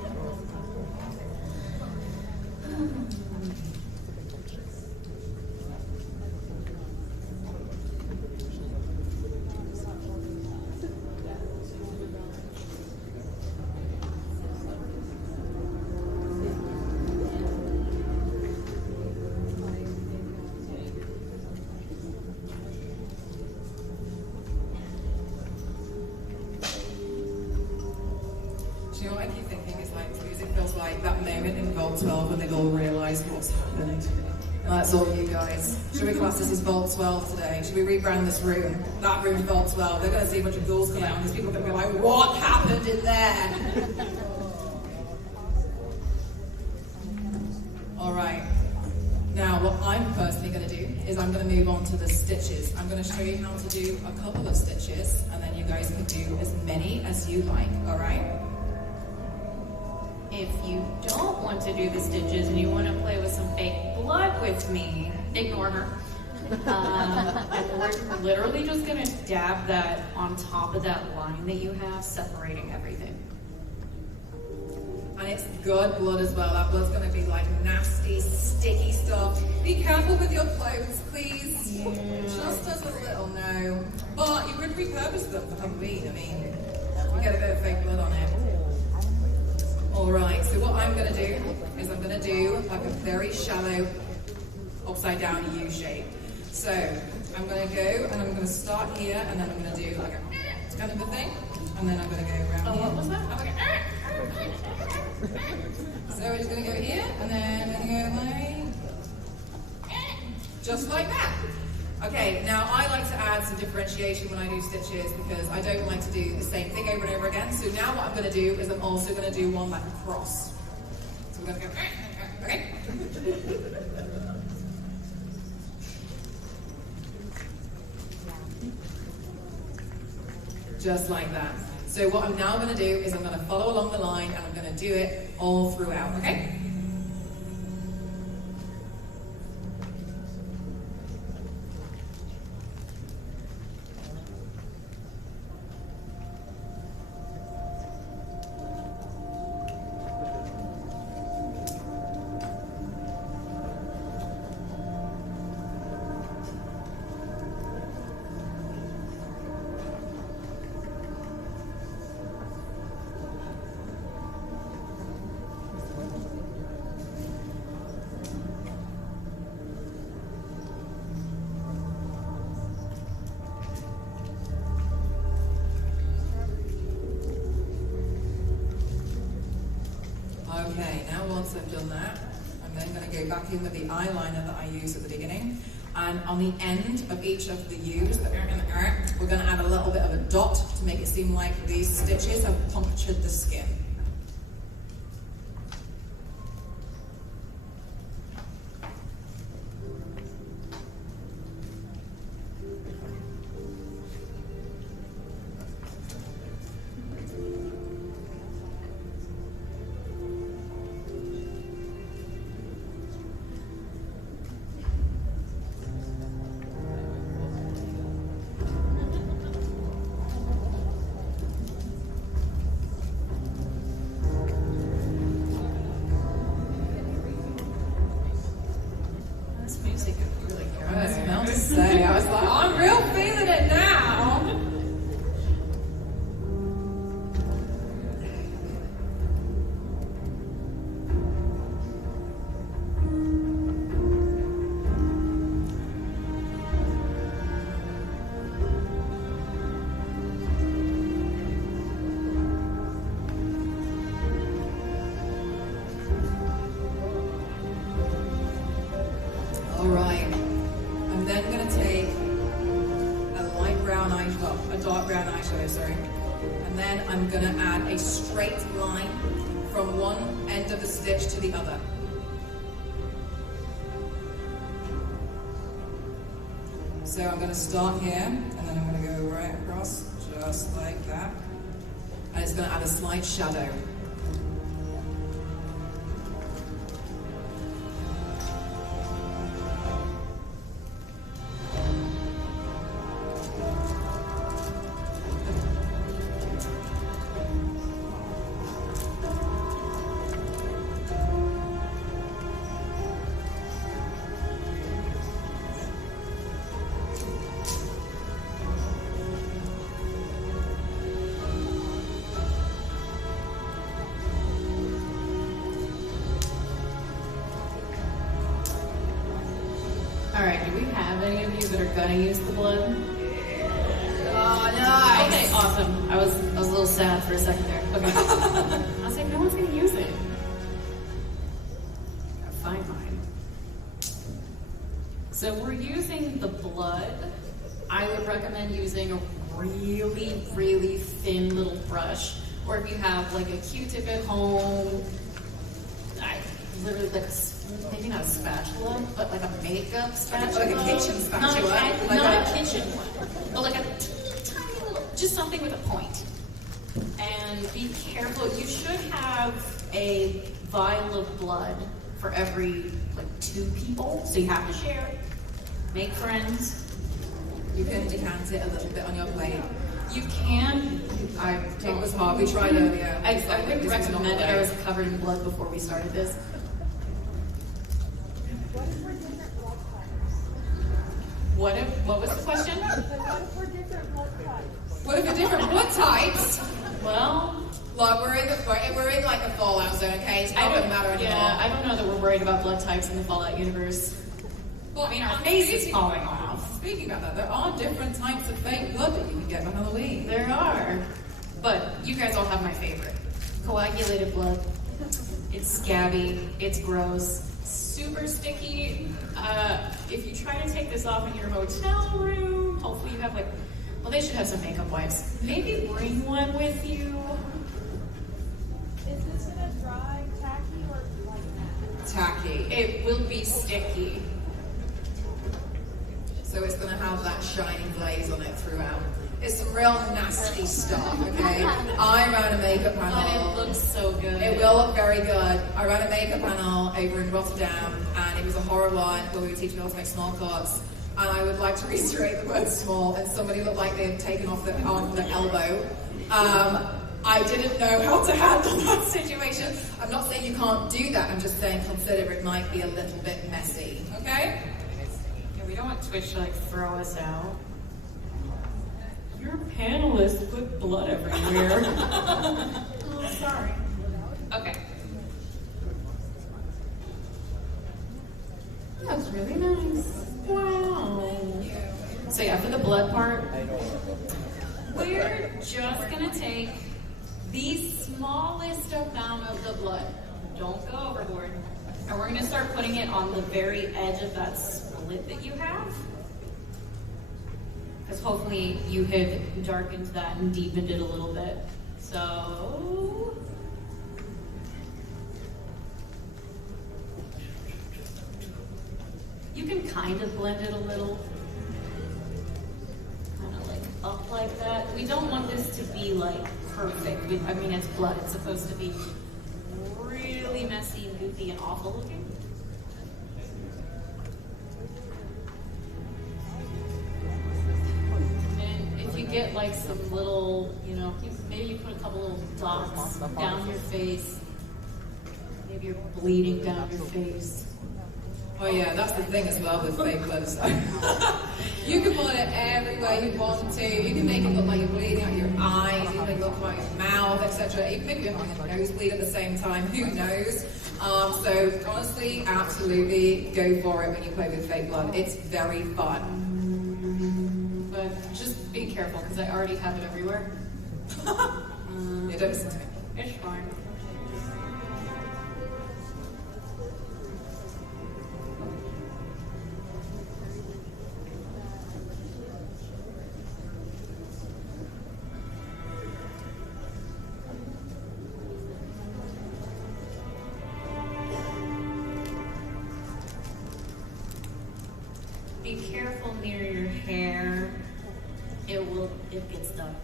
like that moment in Vault 12 when they've all realised what's happened. And that's all you guys. Should we class this as Vault 12 today? Should we rebrand this room? That room's Vault 12. They're going to see a bunch of ghouls come out because people are going to be like, what happened in there? Alright. Now what I'm personally going to do is I'm going to move on to the stitches. I'm going to show you how to do a couple of stitches and then you guys can do as many as you like, alright? If you don't want to do the stitches and you want to play with some fake blood with me, ignore her. And we're literally just going to dab that on top of that line that you have, separating everything. And it's good blood as well. That blood's going to be like nasty, sticky stuff. Be careful with your clothes, please. Just as a little no. But you could repurpose them for Halloween. I mean, you get a bit of fake blood on it. Alright, so what I'm going to do is I'm going to do like a very shallow upside down U shape. So I'm going to go and I'm going to start here and then I'm going to do like a kind of a thing. And then I'm going to go around here. What was that? So we're just going to go here and then we're going to go like just like that. Okay, now I like to add some differentiation when I do stitches because I don't like to do the same thing over and over again. So now what I'm going to do is I'm also going to do one like a cross. So we're going to go, okay? Just like that. So what I'm now going to do is I'm going to follow along the line and I'm going to do it all throughout, okay? Okay, now once I've done that, I'm then going to go back in with the eyeliner that I used at the beginning. And on the end of each of the U's, we're going to add a little bit of a dot to make it seem like these stitches have punctured the skin. I was like, I'm real feeling it now. All right. I'm then going to take a light brown eyeshadow, a dark brown eyeshadow, sorry. And then I'm going to add a straight line from one end of the stitch to the other. So I'm going to start here, and then I'm going to go right across, just like that. And it's going to add a slight shadow. Alright, do we have any of you that are gonna use the blood? Oh, nice. Okay, awesome. I was a little sad for a second there. Okay. I was like, no one's gonna use it. So if we're using the blood, I would recommend using a really, really thin little brush. Or if you have like a Q-tip at home, literally like maybe not a spatula, but like a makeup spatula. Like a kitchen spatula. Not a kitchen one, but like a tiny little, just something with a point. And be careful, you should have a vial of blood for every like 2 people, so you have to share, make friends. You can decant it a little bit on your plate. You can. It was hard. We tried earlier. I wouldn't recommend it. I was covered in blood before we started this. What was the question? What if we're different blood types? What if we're different blood types? Well, Look, we're in like the Fallout zone, okay? It's not gonna matter anymore. Yeah, I don't know that we're worried about blood types in the Fallout universe. Well, I mean, our face is falling off. Speaking about that, there are different types of fake blood that you can get for Halloween. There are. But you guys all have my favorite. Coagulated blood. It's scabby. It's gross. Super sticky. If you try to take this off in your hotel room, hopefully you have like, well, they should have some makeup wipes. Maybe bring one with you. Is this gonna dry, tacky, or like that? Tacky. It will be sticky. So it's gonna have that shiny glaze on it throughout. It's some real nasty stuff, okay? I ran a makeup But panel. it looks so good. It will look very good. I ran a makeup panel over in Rotterdam, and it was a horror one where we were teaching people to make small cuts. And I would like to reiterate the word small, and somebody looked like they had taken off the arm from their elbow. I didn't know how to handle that situation. I'm not saying you can't do that, I'm just saying consider it might be a little bit messy, okay? Yeah, we don't want Twitch to like throw us out. Your panelists put blood everywhere. Oh, sorry. Okay. That's really nice. Wow. So yeah, for the blood part, we're just gonna take the smallest amount of the blood. Don't go overboard. And we're gonna start putting it on the very edge of that split that you have. Because hopefully you have darkened that and deepened it a little bit. So, you can kind of blend it a little. Kind of like up like that. We don't want this to be like perfect. I mean, it's blood. It's supposed to be really messy and goofy and awful looking. Get like some little, maybe you put a couple little dots down your face. Maybe you're bleeding down your face. Oh yeah, that's the thing as well with fake blood. So you can put it everywhere you want to. You can make it look like you're bleeding out your eyes. You can make it look like your mouth, etc. You can make it look like a nosebleed at the same time. Who knows? So honestly, absolutely go for it when you play with fake blood. It's very fun. But just be careful because I already have it everywhere. It does. It's fine. Be careful near your hair. It gets done.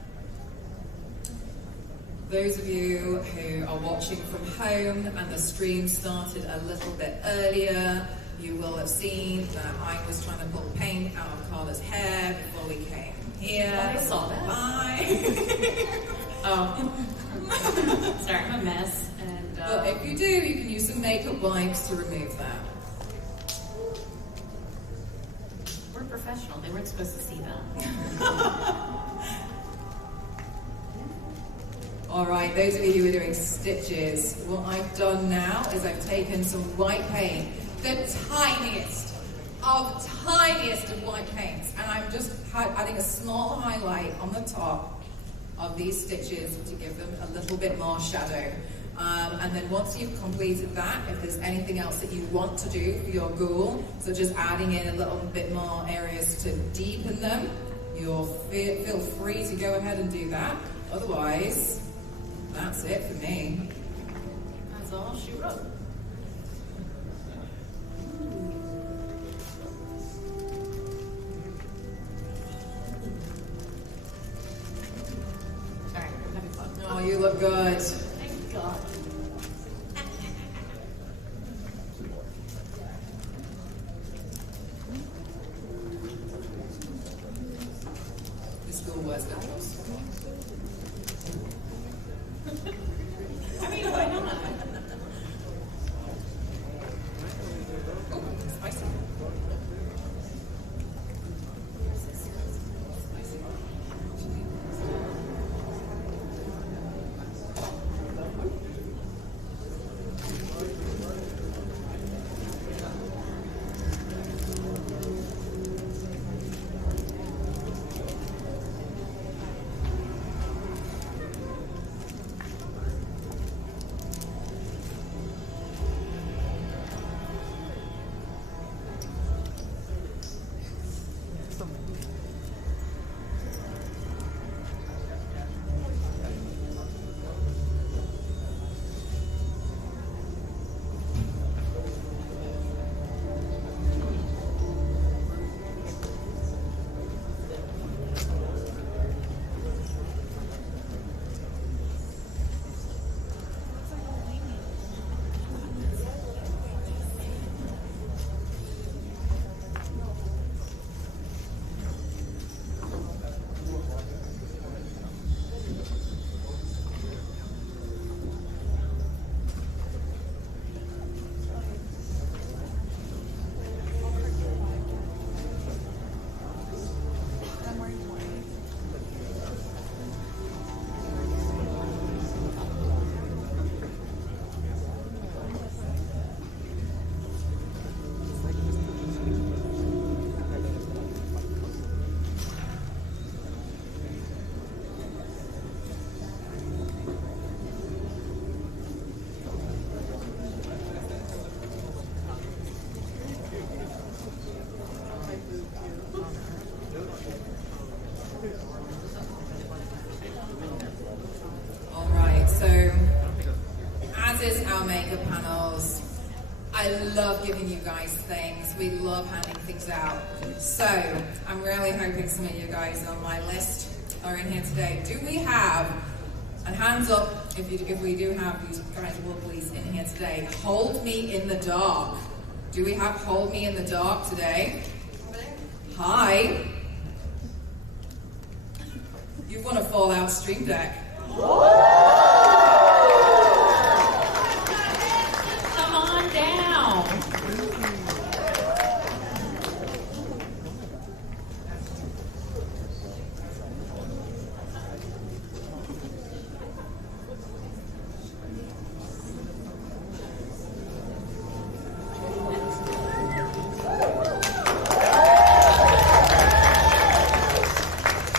Those of you who are watching from home and the stream started a little bit earlier, you will have seen that I was trying to pull paint out of Carla's hair before we came here. I saw that. Bye. Oh. Sorry, I'm a mess. And But if you do, you can use some makeup wipes to remove that. we're professional. They weren't supposed to see that. All right, those of you who are doing stitches, what I've done now is I've taken some white paint, the tiniest of white paints, and I'm just adding a small highlight on the top of these stitches to give them a little bit more shadow. And then once you've completed that, if there's anything else that you want to do for your ghoul, such as adding in a little bit more areas to deepen them, you'll feel free to go ahead and do that. Otherwise, that's it for me. That's all she wrote. Alright, I'm having fun. Oh, you look good. Thank God. This ghoul wears nipples. I mean, why not? Oh, spicy. makeup panels. I love giving you guys things. We love handing things out. So I'm really hoping some of you guys on my list are in here today. Do we have, and hands up if we do have these guys will please in here today, Hold Me in the Dark. Do we have Hold Me in the Dark today? Hi. You've won a Fallout Stream Deck. Come on down.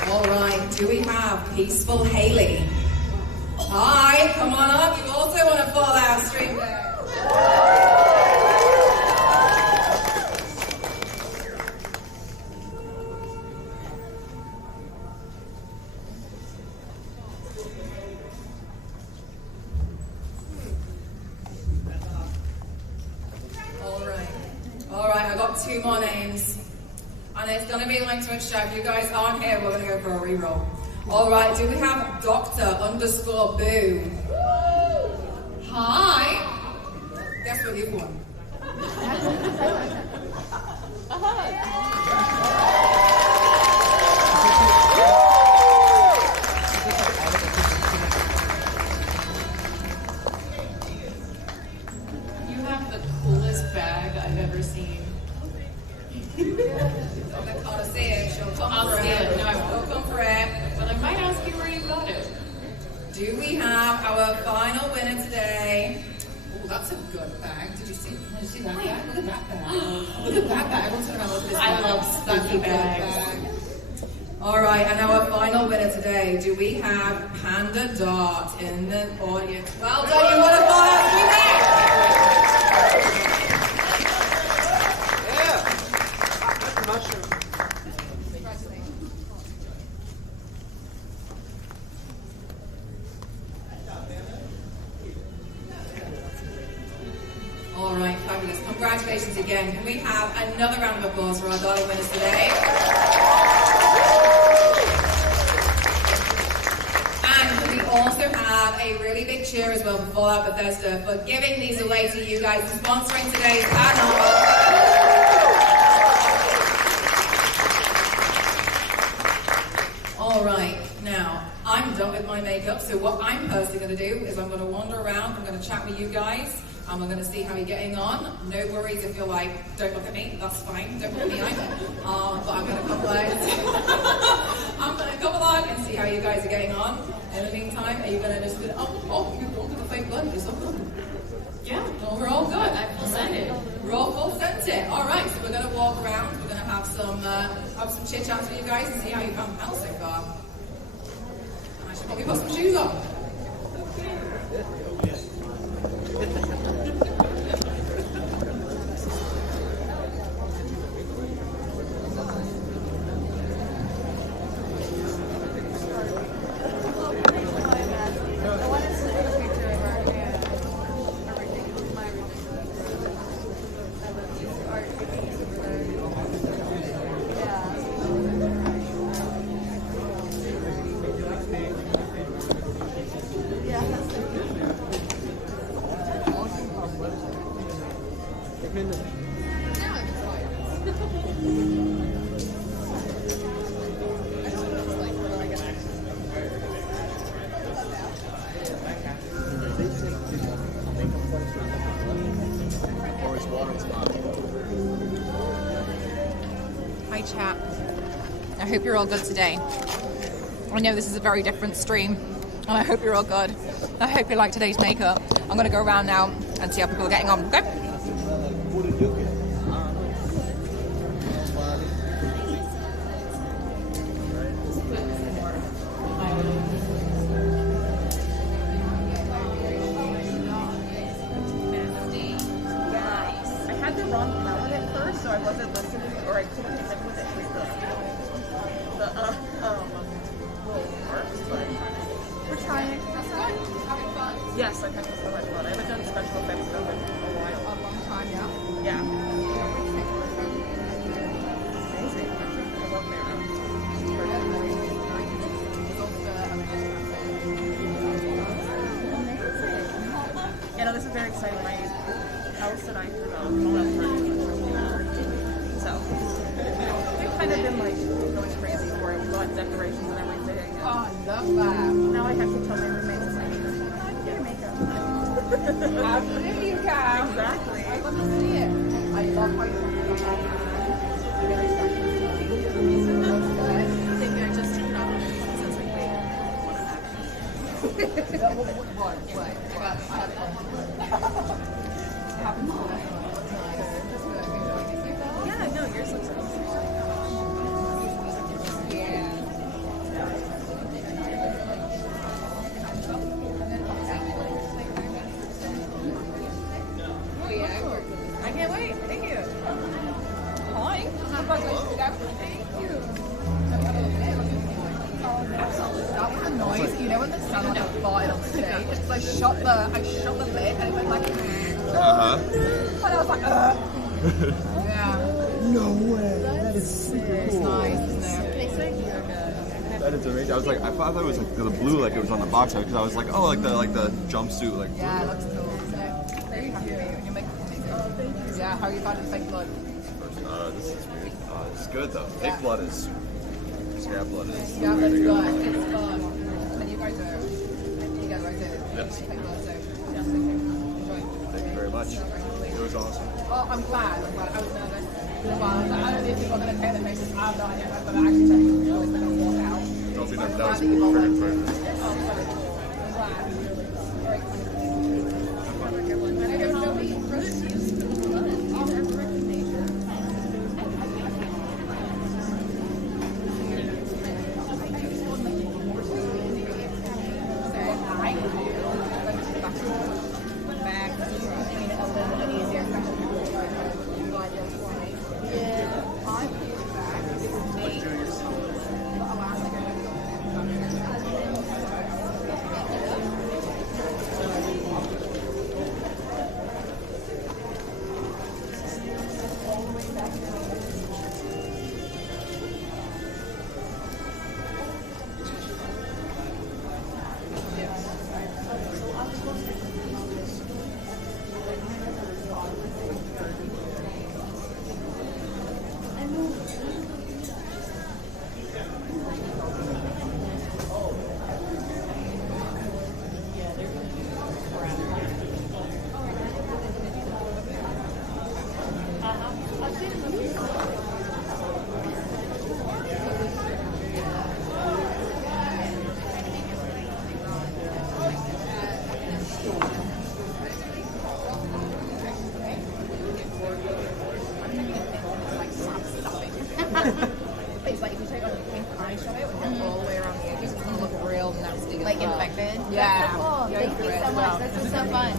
All right, do we have Peaceful Haley? Hi, come on up. You also want to Fallout Stream Deck. All right, I got 2 more names. And it's going to be like Twitch chat. If you guys aren't here, we're going to go for a reroll. All right, do we have Dr_Boo? Hi. Guess what you've won? You have the coolest bag I've ever seen. I can't see it. She'll come I'll for see it. it. No, I She'll won't. come for it. But I might ask you where you got it. Do we have our final winner today? Oh, that's a good bag. Did you see that bag? Look at that bag. Look at that bag. Let's turn around. Look at this I bag. love That's a spooky good bags. bag. All right, and our final winner today, do we have Panda Dart in the audience? Well done, you won a $5 winner! Yeah. That's a mushroom. All right, fabulous. Congratulations again. Can we have another round of applause for our darling winners today? And we also have a really big cheer as well for Fallout Bethesda for giving these away to you guys and sponsoring today's panel. All right, now I'm done with my makeup, so what I'm personally going to do is I'm going to wander around, I'm going to chat with you guys, and we're going to see how you're getting on. No worries if you're like, don't look at me, that's fine, don't look at me either. But I'm going to come along and see how you guys are getting on. In the meantime, are you going to just, you're all the fake blood, you're so good. Yeah, well, we're all good. I full sent it. We're all full sent it. All right, so we're going to walk around, we're going to have some chit-chats with you guys and see how you found the panel so far. I should probably put some shoes on. Hi chat. I hope you're all good today. I know this is a very different stream, and I hope you're all good. I hope you like today's makeup. I'm going to go around now and see how people are getting on, okay? I had the wrong palette at first, so I wasn't listening, or I couldn't connect with it with the little marks, but we're trying. Yes, I've had so much fun. I haven't done special effects stuff in a while. A long time, yeah? Yeah. Amazing. I love Mara. Yeah, no, this is very exciting. My house that I developed all that time. So, we've kind of been like going crazy for it. We bought decorations and everything. And Oh, I love that. now I have to tell my roommates, like, get your makeup. Absolutely, you can. Exactly. I want to see it. I love how you very special. Maybe I just turned on it since we wait. Yeah, no, yours looks amazing. I can't wait. Thank you. Hi. Thank you. That was a noise. You know when the sound like farted on stage? It's like I shot the lid and it went like and I was like yeah. No way. That is super It's cool. nice, isn't it? That is amazing. I was like, I thought it was like the blue, like it was on the box because I was like, oh, like the jumpsuit, like. Yeah, it looks cool, isn't it? Very happy with you and your makeup's amazing. Oh, thank you. Yeah, how are you finding fake blood? This is weird. It's good though. Fake blood is. Scrap blood is. Yeah, the way that's to go. good. It's fun. And you guys are together, I did. Yes. Fake blood, so yes, thank you. Enjoy. Thank you very much. It was awesome. Oh, I'm glad. I was nervous. Well, I don't know if people are going to pay their faces. I have no idea. I'm going to actually tell you if they're going to walk out. Don't be nervous. That was I'm glad that you freaking bothered. perfect. Oh, sorry. I'm glad. Very cool. And I don't know me. Yeah. Cool. Thank you so much. This was so fun.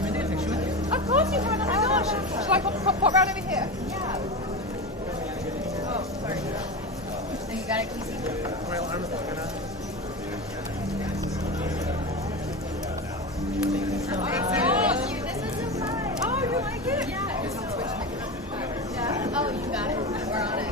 Of course you can. Oh my gosh. Shall I pop round over here? Yeah. Oh, sorry. So you got it, Casey? My alarm is going off. Thank you. This is so fun. Oh, you like it? Yeah. Oh, you got it. We're on it.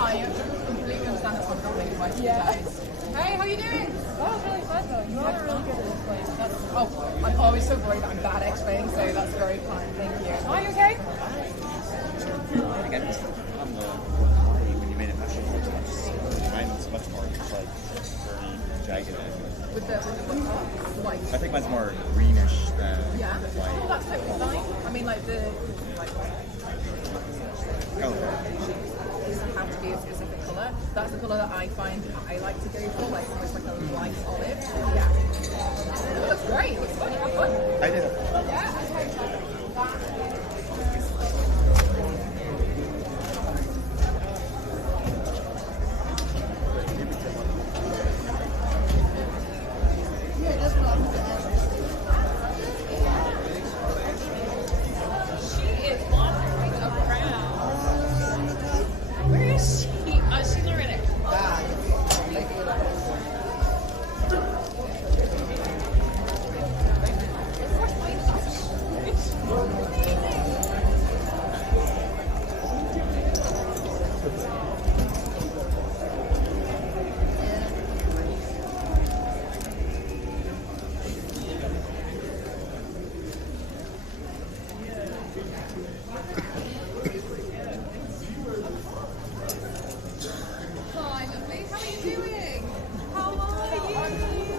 I completely understand that's what I'm doing. Hey, how you doing? Oh, really fun though. You are really good at this place. Oh, I'm always so worried that I'm bad at explaining, so that's very kind. Thank you. Are you okay? I think I missed on the Hawaii when you made it much more mine's much more just like burny, jagged edge. With the white. I think mine's more greenish than Yeah. white. Oh, that's totally fine. I mean, like the Oh, doesn't have to be a specific colour. That's the colour that I find I like to go for, like almost like a light olive. Yeah. It looks great. It looks fun. Have fun. I did. She is wandering around. Where is she? Oh, she's already. Hi, lovely. How are you doing? How are you?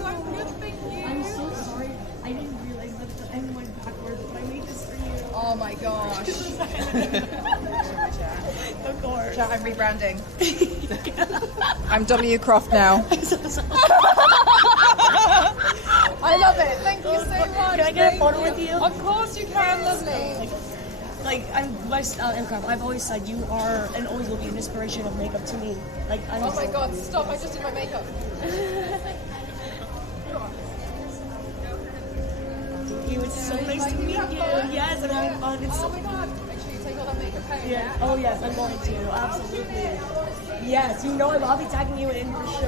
I'm good, thank you. I'm so sorry. I didn't realize that the end went backwards, but I made this for you. Oh my gosh. Of course. Chat, I'm rebranding. I'm W Croft now. I love it. Thank you so much. Can I get a photo with you? Of course you can, lovely. Like, my style and craft, I've always said you are and always will be an inspiration of makeup to me. Like, I'm Oh my god, stop. I just did my makeup. you. It's so nice to meet you. Yes, I'm having fun. It's Oh so my god. Make sure you take all that makeup home. yeah. Oh yes, I'm going to. Absolutely. Yes, you know I'll be tagging you in for sure.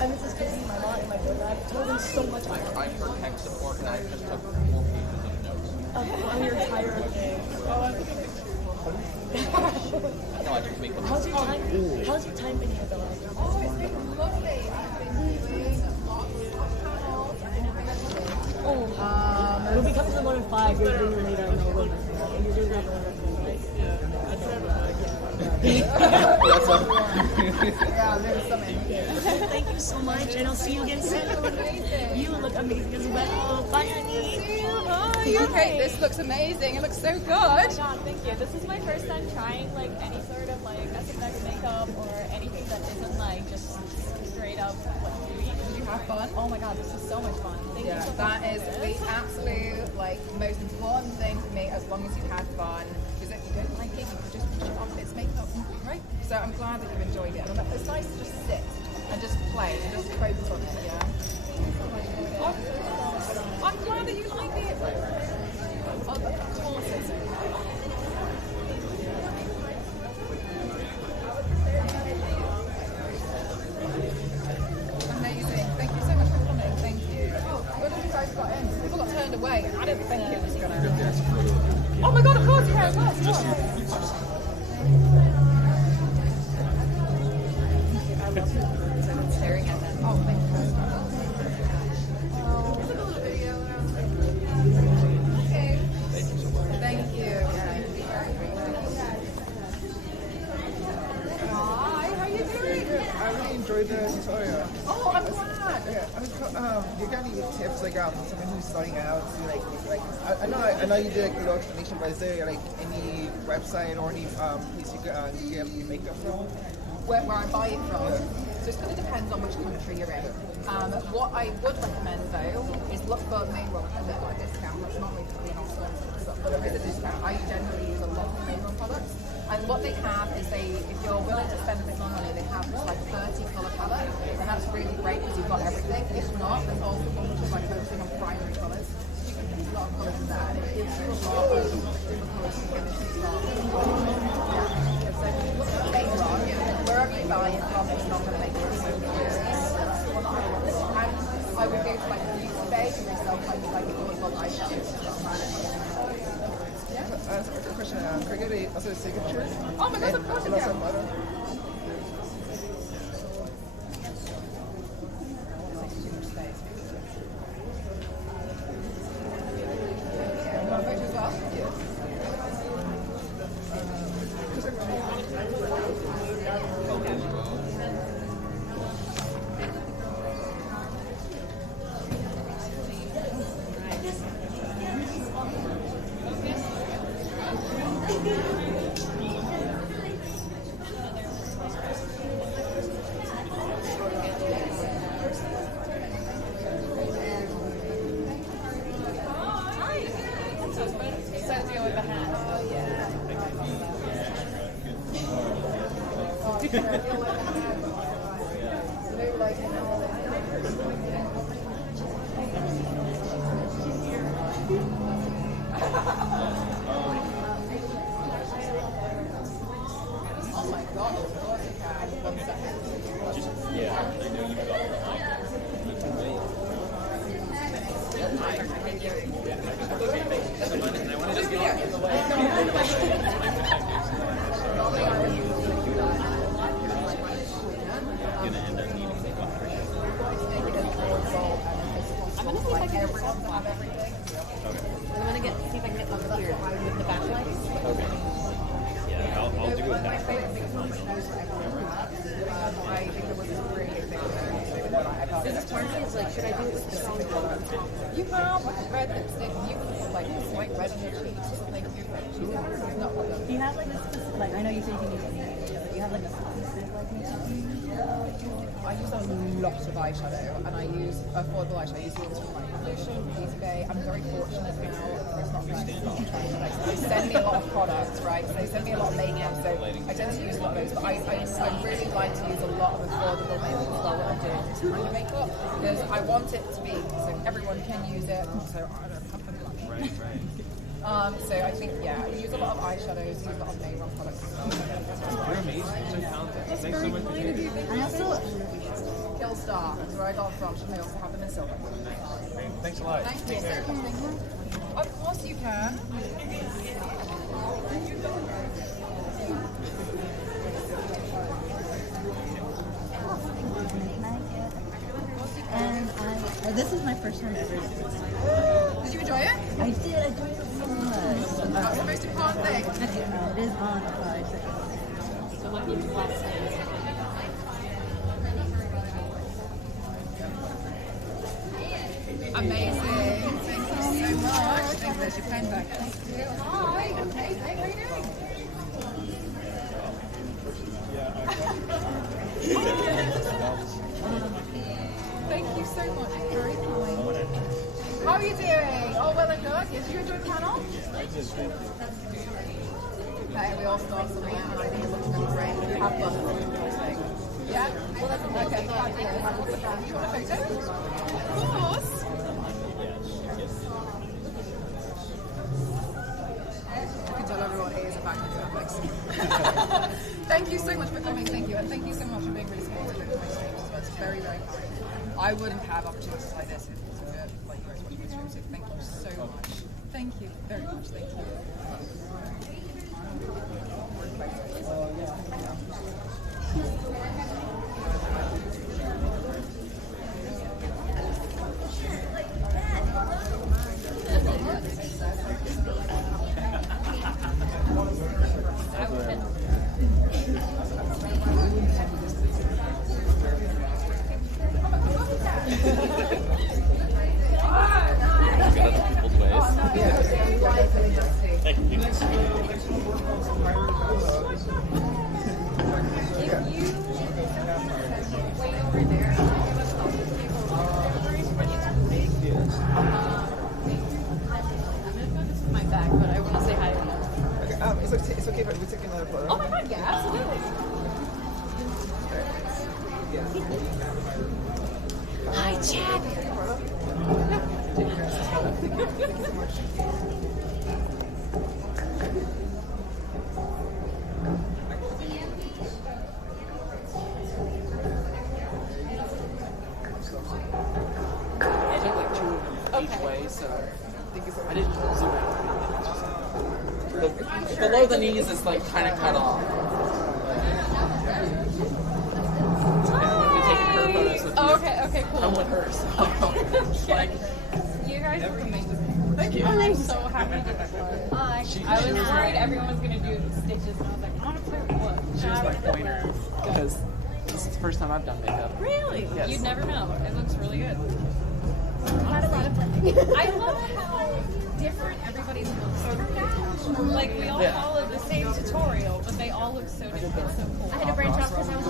And this is Chrissy, my mom, and my brother. I've told them so much about I'm for tech support and I just took 4 pages of notes. on your entire thing. No, I just make them. How's your time? How's your time been here, though? Oh, it's been lovely. I've been doing lots of panels and everything. Oh, we'll be coming to the 1 in 5. You're doing your later, I know. And you're doing that one, right? Yeah, there's something. Thank you so much, and I'll see you again soon. You look amazing as well. Bye, honey. Hi, okay, this looks amazing. It looks so good. God, thank you. This is my first time trying like any sort of like SFX makeup or anything that isn't like just straight up what you read. Did you have fun? Oh my god, this is so much fun. Thank you so much. That is the absolute like most important thing for me. As long as you had fun, because if you don't like it, you can just push it off. It's makeup, right? So I'm glad that you've enjoyed it. And it's nice to just sit and just play and just focus on it. Yeah. I'm glad that you like it. Oh, of course it's amazing. Thank you so much for coming. Thank you. What have you guys got in? People got turned away. I didn't think it was gonna. Oh my god! Of course, yeah, of course. I love someone staring at them. Oh, thank you. It's like a little video. Okay. Thank you. Hi, how are you doing? I really enjoyed the tutorial. Oh, I'm glad. you got any tips like for someone who's starting out? To, I know you did like a little explanation, but is there like any website or any place you can get your makeup from? Where I buy it from. So it's going to depend on which country you're in. What I would recommend though is look for Mayron at a discount. That's not really being on stuff, but there is a discount. I generally use a lot of Mayron products. And what they have is if you're willing to spend a bit more money, they have this like 30 colour palette, and that's really great because you've got everything. If not, there's also a bunch of like focusing on primary colours. You can use a lot of colours in that, and it gives you a lot of different colours to finish and start. So if you look at Mayron, wherever you buy it from, it's not going to make it so serious. And I would go to like the beauty bay and they sell like affordable eyeshadows. A question. Can I get also a signature? Oh my god, of course you can. Eyeshadow, and I use affordable eyeshadow. I use the ones from like Pollution, Beauty Bay. I'm very fortunate now. It's not really they send me a lot of products, right? So they send me a lot of makeup, so I tend to use a lot of those. But I really like to use a lot of affordable makeup as well when I'm doing this kind of makeup because I want it to be so everyone can use it. So I don't have to much. So I think I use a lot of eyeshadows, use a lot of Mayron products as well. You're amazing. You're so talented. Thanks so much for doing this. I also Star is where I got from. They also have them in silver. Thanks a lot. Thank you. Of course you can. And this is my first time ever. Did you enjoy it? I did. I enjoyed it so much. That's the most important thing. It is on. So what you last day? Amazing. Thank you so much. Thank you. There's your pen back. Thank you. Hi. Hey, how are you doing? Thank you so much. Very kind. How are you doing? Oh, well and good. Did you enjoy the panel? Okay, we all start something and I think it looks really great. We have fun. Yeah? Okay. You want a photo? Of course. I can tell everyone it is a back to SFX. Thank you so much for coming, thank you. And thank you so much for being really supportive of my streams as well. It's very, very kind. I wouldn't have opportunities like this if it wasn't like you guys watching my streams. So thank you so much. Thank you very much. Thank you. it's okay if we take another photo. Oh my god, yeah, absolutely. Hi, Chad. Thank you so much. I took like 2 each way, so I didn't zoom out. Below the knees is like kind of cut off. I've been taking her photos with you. Okay, cool. I'm with her, so like, You guys are amazing. Thank you. I'm so happy to do this one. I was worried everyone was going to do stitches, and I was like, I want to play with what? she was my pointer because this is the first time I've done makeup. Really? Yes. You'd never know. It looks really good. I had a lot of fun. I love how different everybody's looks turned out. Like, we all followed the same tutorial, but they all look so different. It's so cool. I had to branch off because I was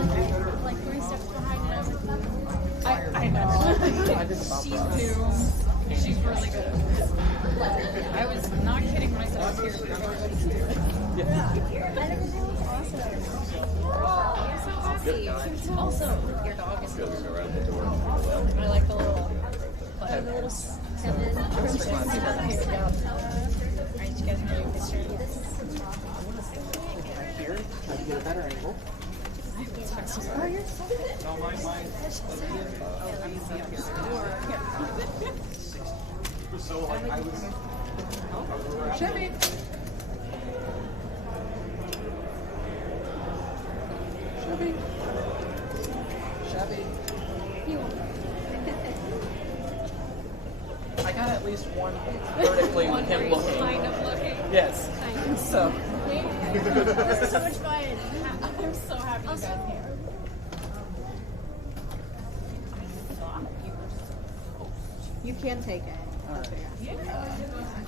like 3 steps behind and I was like, I know. She's new. She's really good. I was not kidding when I said I was here for everybody's here. and everything was awesome. I'm so happy. Also, your dog is so cute. I like the little... The little Kevin. Alright, you guys know your picture. Here, try to get a better angle. Oh, you're so good. No, mine. So I was. Chevy. Chevy. I got at least one vertically with him looking. Kind of looking. Yes. So. This is so much fun. I'm so happy you guys are here. You can take it.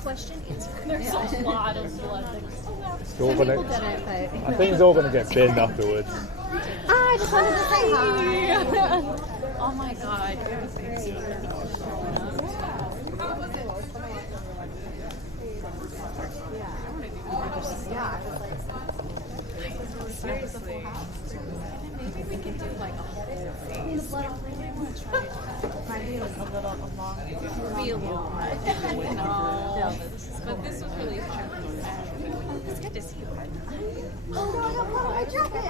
Question answer. There's a lot of blood. It's all gonna, People did it, but I think it's all going to get binned afterwards. I just wanted to say hi. Oh my god. Seriously. Maybe we could do like a whole face. I really want to try to Might be like a little long. be a lot. No. But this was really fun. It's good to see you. Oh no, I have one. I dropped it.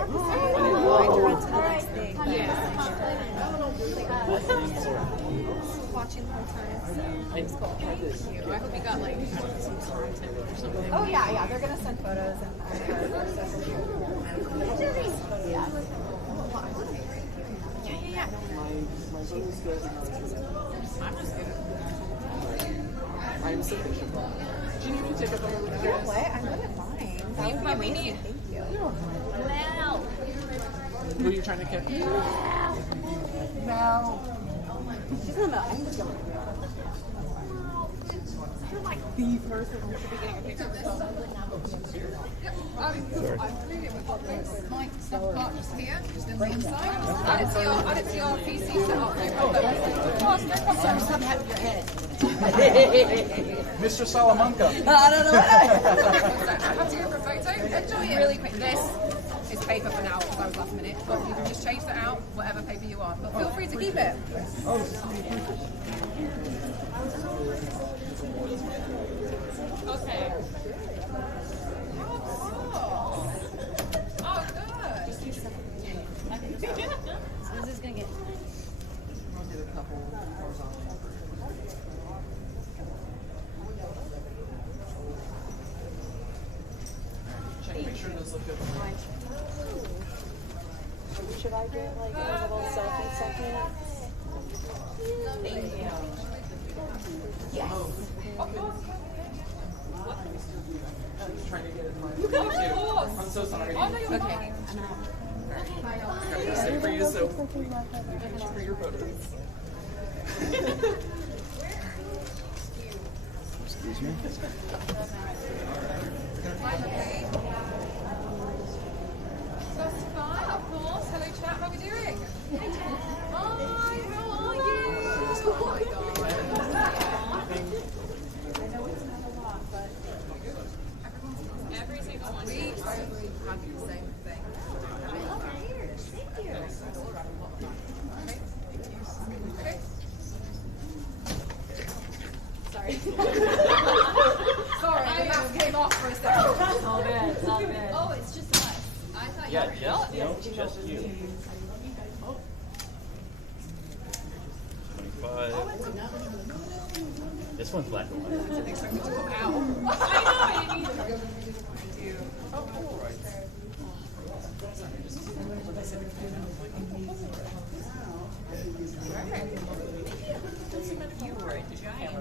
Watching the whole time. So it's cool. Thank you. I hope you got like some content or something. Oh yeah, they're gonna send photos and Yeah. My photo's good. I'm just good. I'm sufficient. Do you need me to take a photo with you guys? what? I'm gonna find. That would be amazing. Thank you. Wow. Who are you trying to catch? No. She's not about. I'm just going. You're like the person at the beginning of pictures. My stuff part just here, just in the inside. Add it to your PC setup. No problem. Stop having your head. Mr. Salamanca. I don't know what I have to go for a photo. Enjoy it. Really quick. This is paper for now because I was last minute. But you can just change that out, whatever paper you want. But feel free to keep it. Okay. Oh, good. This is gonna get. Make sure those look good. Should I do like a little selfie second? Thank you. Yes. Trying to get it. I'm so sorry. Oh, no, you're Okay. Stay for you, so for your photos. Excuse me. That's fine, of course. Hello, chat. How are we doing? Hi, how are you? Oh my god. Every single We both had the same thing. Thank you. Okay. Sorry. Sorry, the mask came off for a second. It's all good. It's all good. Oh, it's just us. I thought Yeah, you were just you. 25. This one's black and white. I didn't expect it to come out. I know, I didn't either. Thank you. Oh, cool. You were a giant.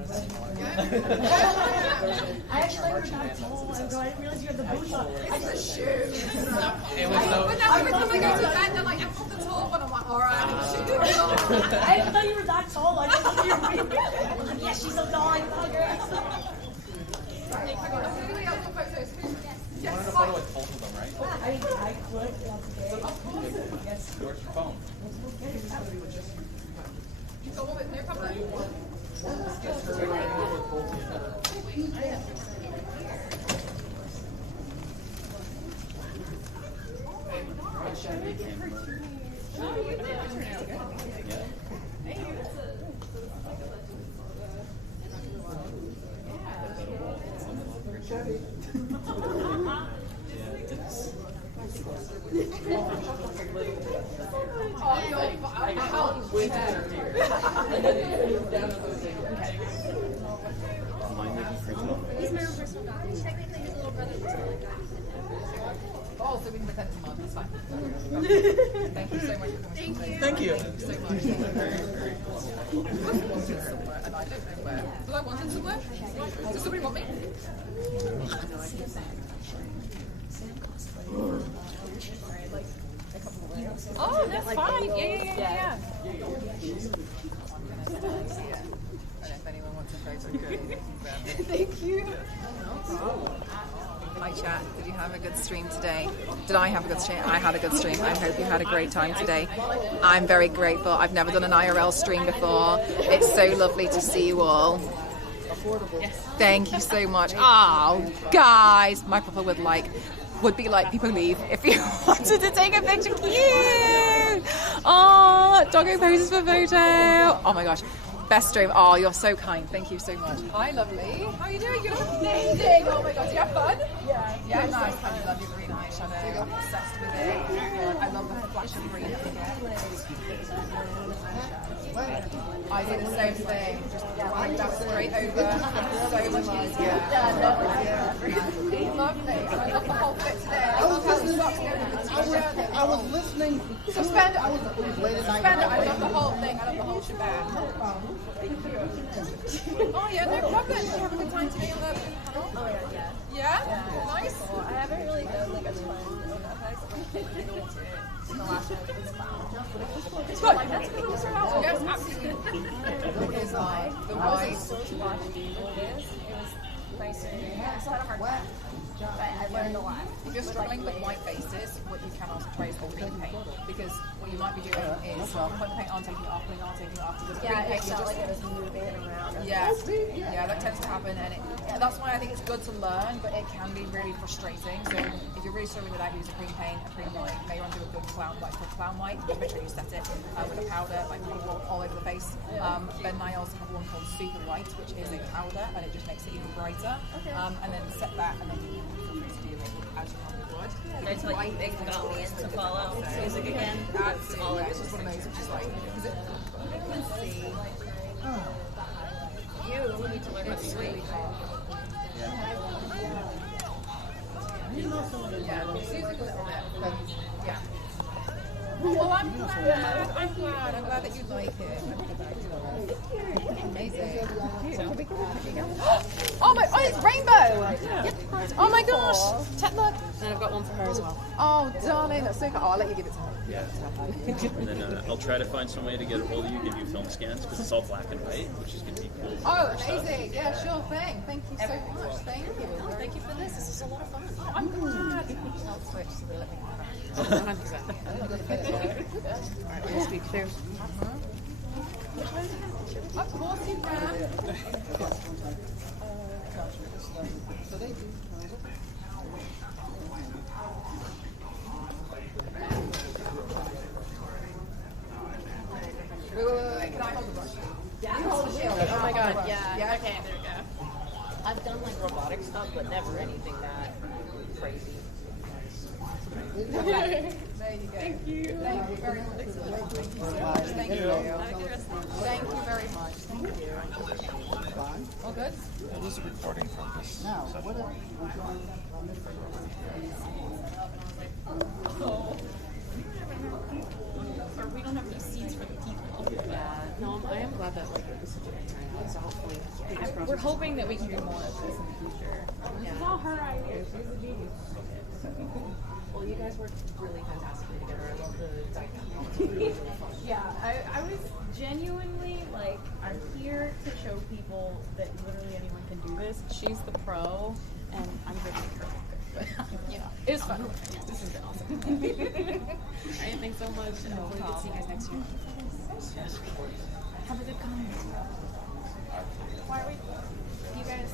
I actually were not told. I didn't realize you had the boots on. I just shoot. It was so. But now every time I go to bed, they're like, I put the tall one. I'm like, all right, I'm shooting. I didn't know you were that tall. I just thought you were big. I was like, yes, she's so tall. I love her. You wanted a photo with both of them, right? I could. Yes. Where's your phone? No problem. He's my own personal dog. Technically, his little brother was my dog. Oh, so we can pretend to mom. It's fine. Thank you so much for coming. Thank you. Thank you so much. And I don't know where. Do I want it somewhere? Does somebody want me? Oh, that's fine. Yeah. And if anyone wants a photo, go. Thank you. Hi chat, did you have a good stream today? Did I have a good stream? I had a good stream. I hope you had a great time today. I'm very grateful. I've never done an IRL stream before. It's so lovely to see you all. Thank you so much. Oh, guys, my papa would be like, people leave if you wanted to take a picture. Cute! Oh, doggo poses for photo. Oh my gosh. Best stream. Oh, you're so kind. Thank you so much. Hi, lovely. How are you doing? You look amazing. Oh my god, do you have fun? Yeah. Yeah, nice. I love your green eyeshadow. I'm obsessed with it. I love the flash of green that we get. I do the same thing. Just wipe that straight over. So much easier. Lovely. I love the whole fit today. I love how the socks go with the t-shirt. I was listening. Suspend it. I was late at night. Suspend it. I love the whole thing. I love the whole shebang. Oh yeah, no problem. Did you have a good time today on the panel? Oh yeah. Yeah? Nice. Well, I haven't really done like a ton of FX. The last one was fun. It's good. Like that's because it was so helpful. Yes, absolutely. Because like the white. So to watch this, it was nicer. I still had a hard time, but I learned a lot. If you're struggling with white faces, what you can also try is for green paint. Because what you might be doing is putting paint on, taking it off, putting it on, taking it off. Because green paint, it felt like it was moving around. Yeah, that tends to happen, and that's why I think it's good to learn, but it can be really frustrating. So if you're really struggling with that, use a cream paint, a cream white, maybe do a good clown white called clown white. Just make sure you set it with a powder, like all over the face. Ben and I also have one called super white, which is a powder, and it just makes it even brighter. And then set that, and then you feel free to do it as you normally would. That's like you got me into follow music again. That's all it is. It's just one of those, which is like, because it, you can see. You need to learn how to really hot. Yeah, it's using a little bit, but yeah. Well, I'm glad that you like it. Amazing. Oh my, oh, it's rainbow! Oh my gosh! Check, look. And I've got one for her as well. Oh, darling, that's so cool. Oh, I'll let you give it to her. Yeah. And then I'll try to find some way to get a hold of you, give you film scans, because it's all black and white, which is going to be cool. Oh, amazing. Yeah, sure thing. Thank you so much. Thank you. Thank you for this. This is a lot of fun. Oh, I'm glad. I'll switch so they let me come back. 100%. Alright, we'll speak through. Of course you can. makeup, but never anything that crazy. There you go. Thank you. Thank you very much. Thank you so much. Thank you. Thank you very much. Thank you. All good? There's a recording from this session. Oh. Or we don't have any seats for the people. Yeah, no, I am glad that like it was such a good turnout. So hopefully, We're hoping that we can do more of this in the future. This is all her idea. She's a genius. well, you guys worked really fantastically together. I love the dynamic. Yeah, I was genuinely like, I'm here to show people that literally anyone can do this. She's the pro, and I'm here to make her look good. But, you know, it was fun. This has been awesome. Alright, thanks so much. And hopefully we can see you guys next year. Have a good con. Why are we? You guys.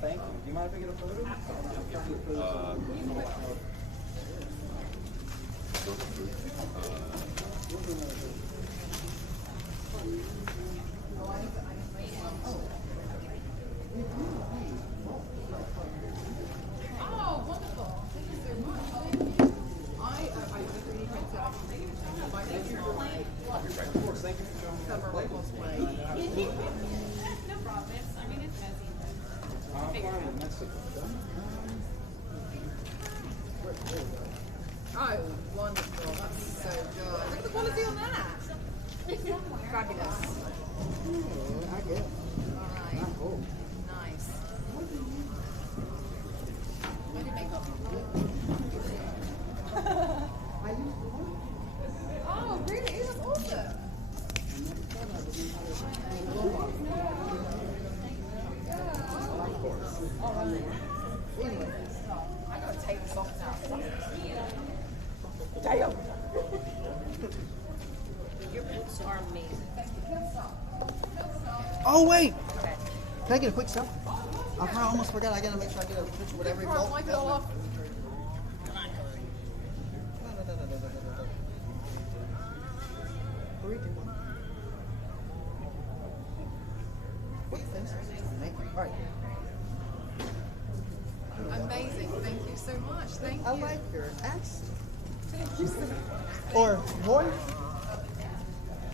Thank you. Do you mind if I get a photo? Oh, wonderful. Thank you so much. I just really went to my favorite Of course, thank you for showing me how to play this way. No problem. I mean, it's messy. I'm fine with messy. Oh, wonderful. That's so good. Look at the quality on that. Fabulous. I get it. All right. Cool. Nice. I do makeup. Oh, really? That's awesome. All right. Anyway, I gotta take this off now. Damn. Your boots are amazing. Oh, wait! Can I get a quick selfie? I almost forgot. I gotta make sure I get a picture with every Before I wipe it all off. Alright. Amazing. Thank you so much. Thank you. I like your accent. Thank you so much. Or voice.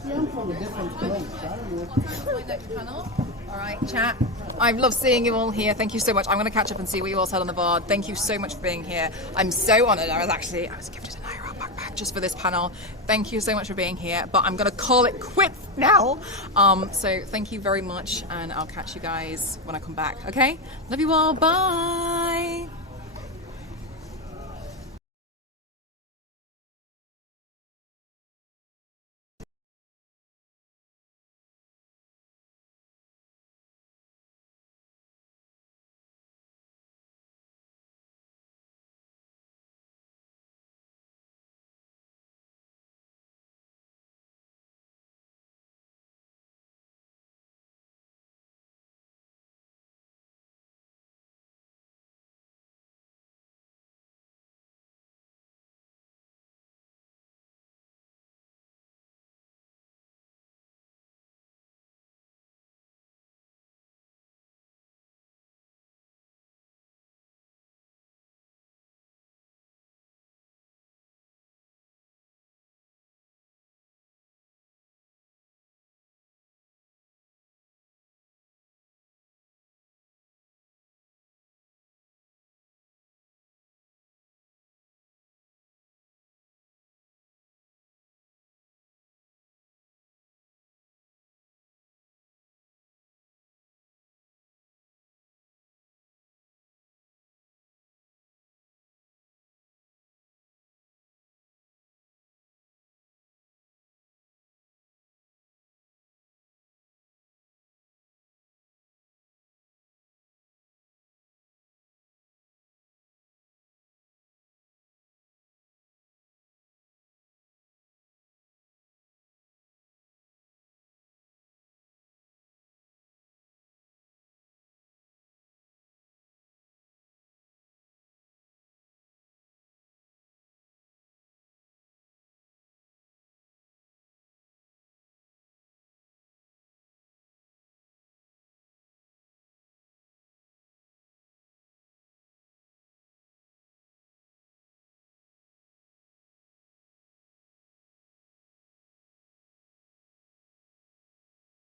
Yeah, I'm from a different place. I don't know. Contact my next panel. All right, chat. I've loved seeing you all here. Thank you so much. I'm going to catch up and see what you all said on the board. Thank you so much for being here. I'm so honoured. I was gifted an IRL backpack just for this panel. Thank you so much for being here. But I'm going to call it quits now. So thank you very much, and I'll catch you guys when I come back. Okay? Love you all. Bye.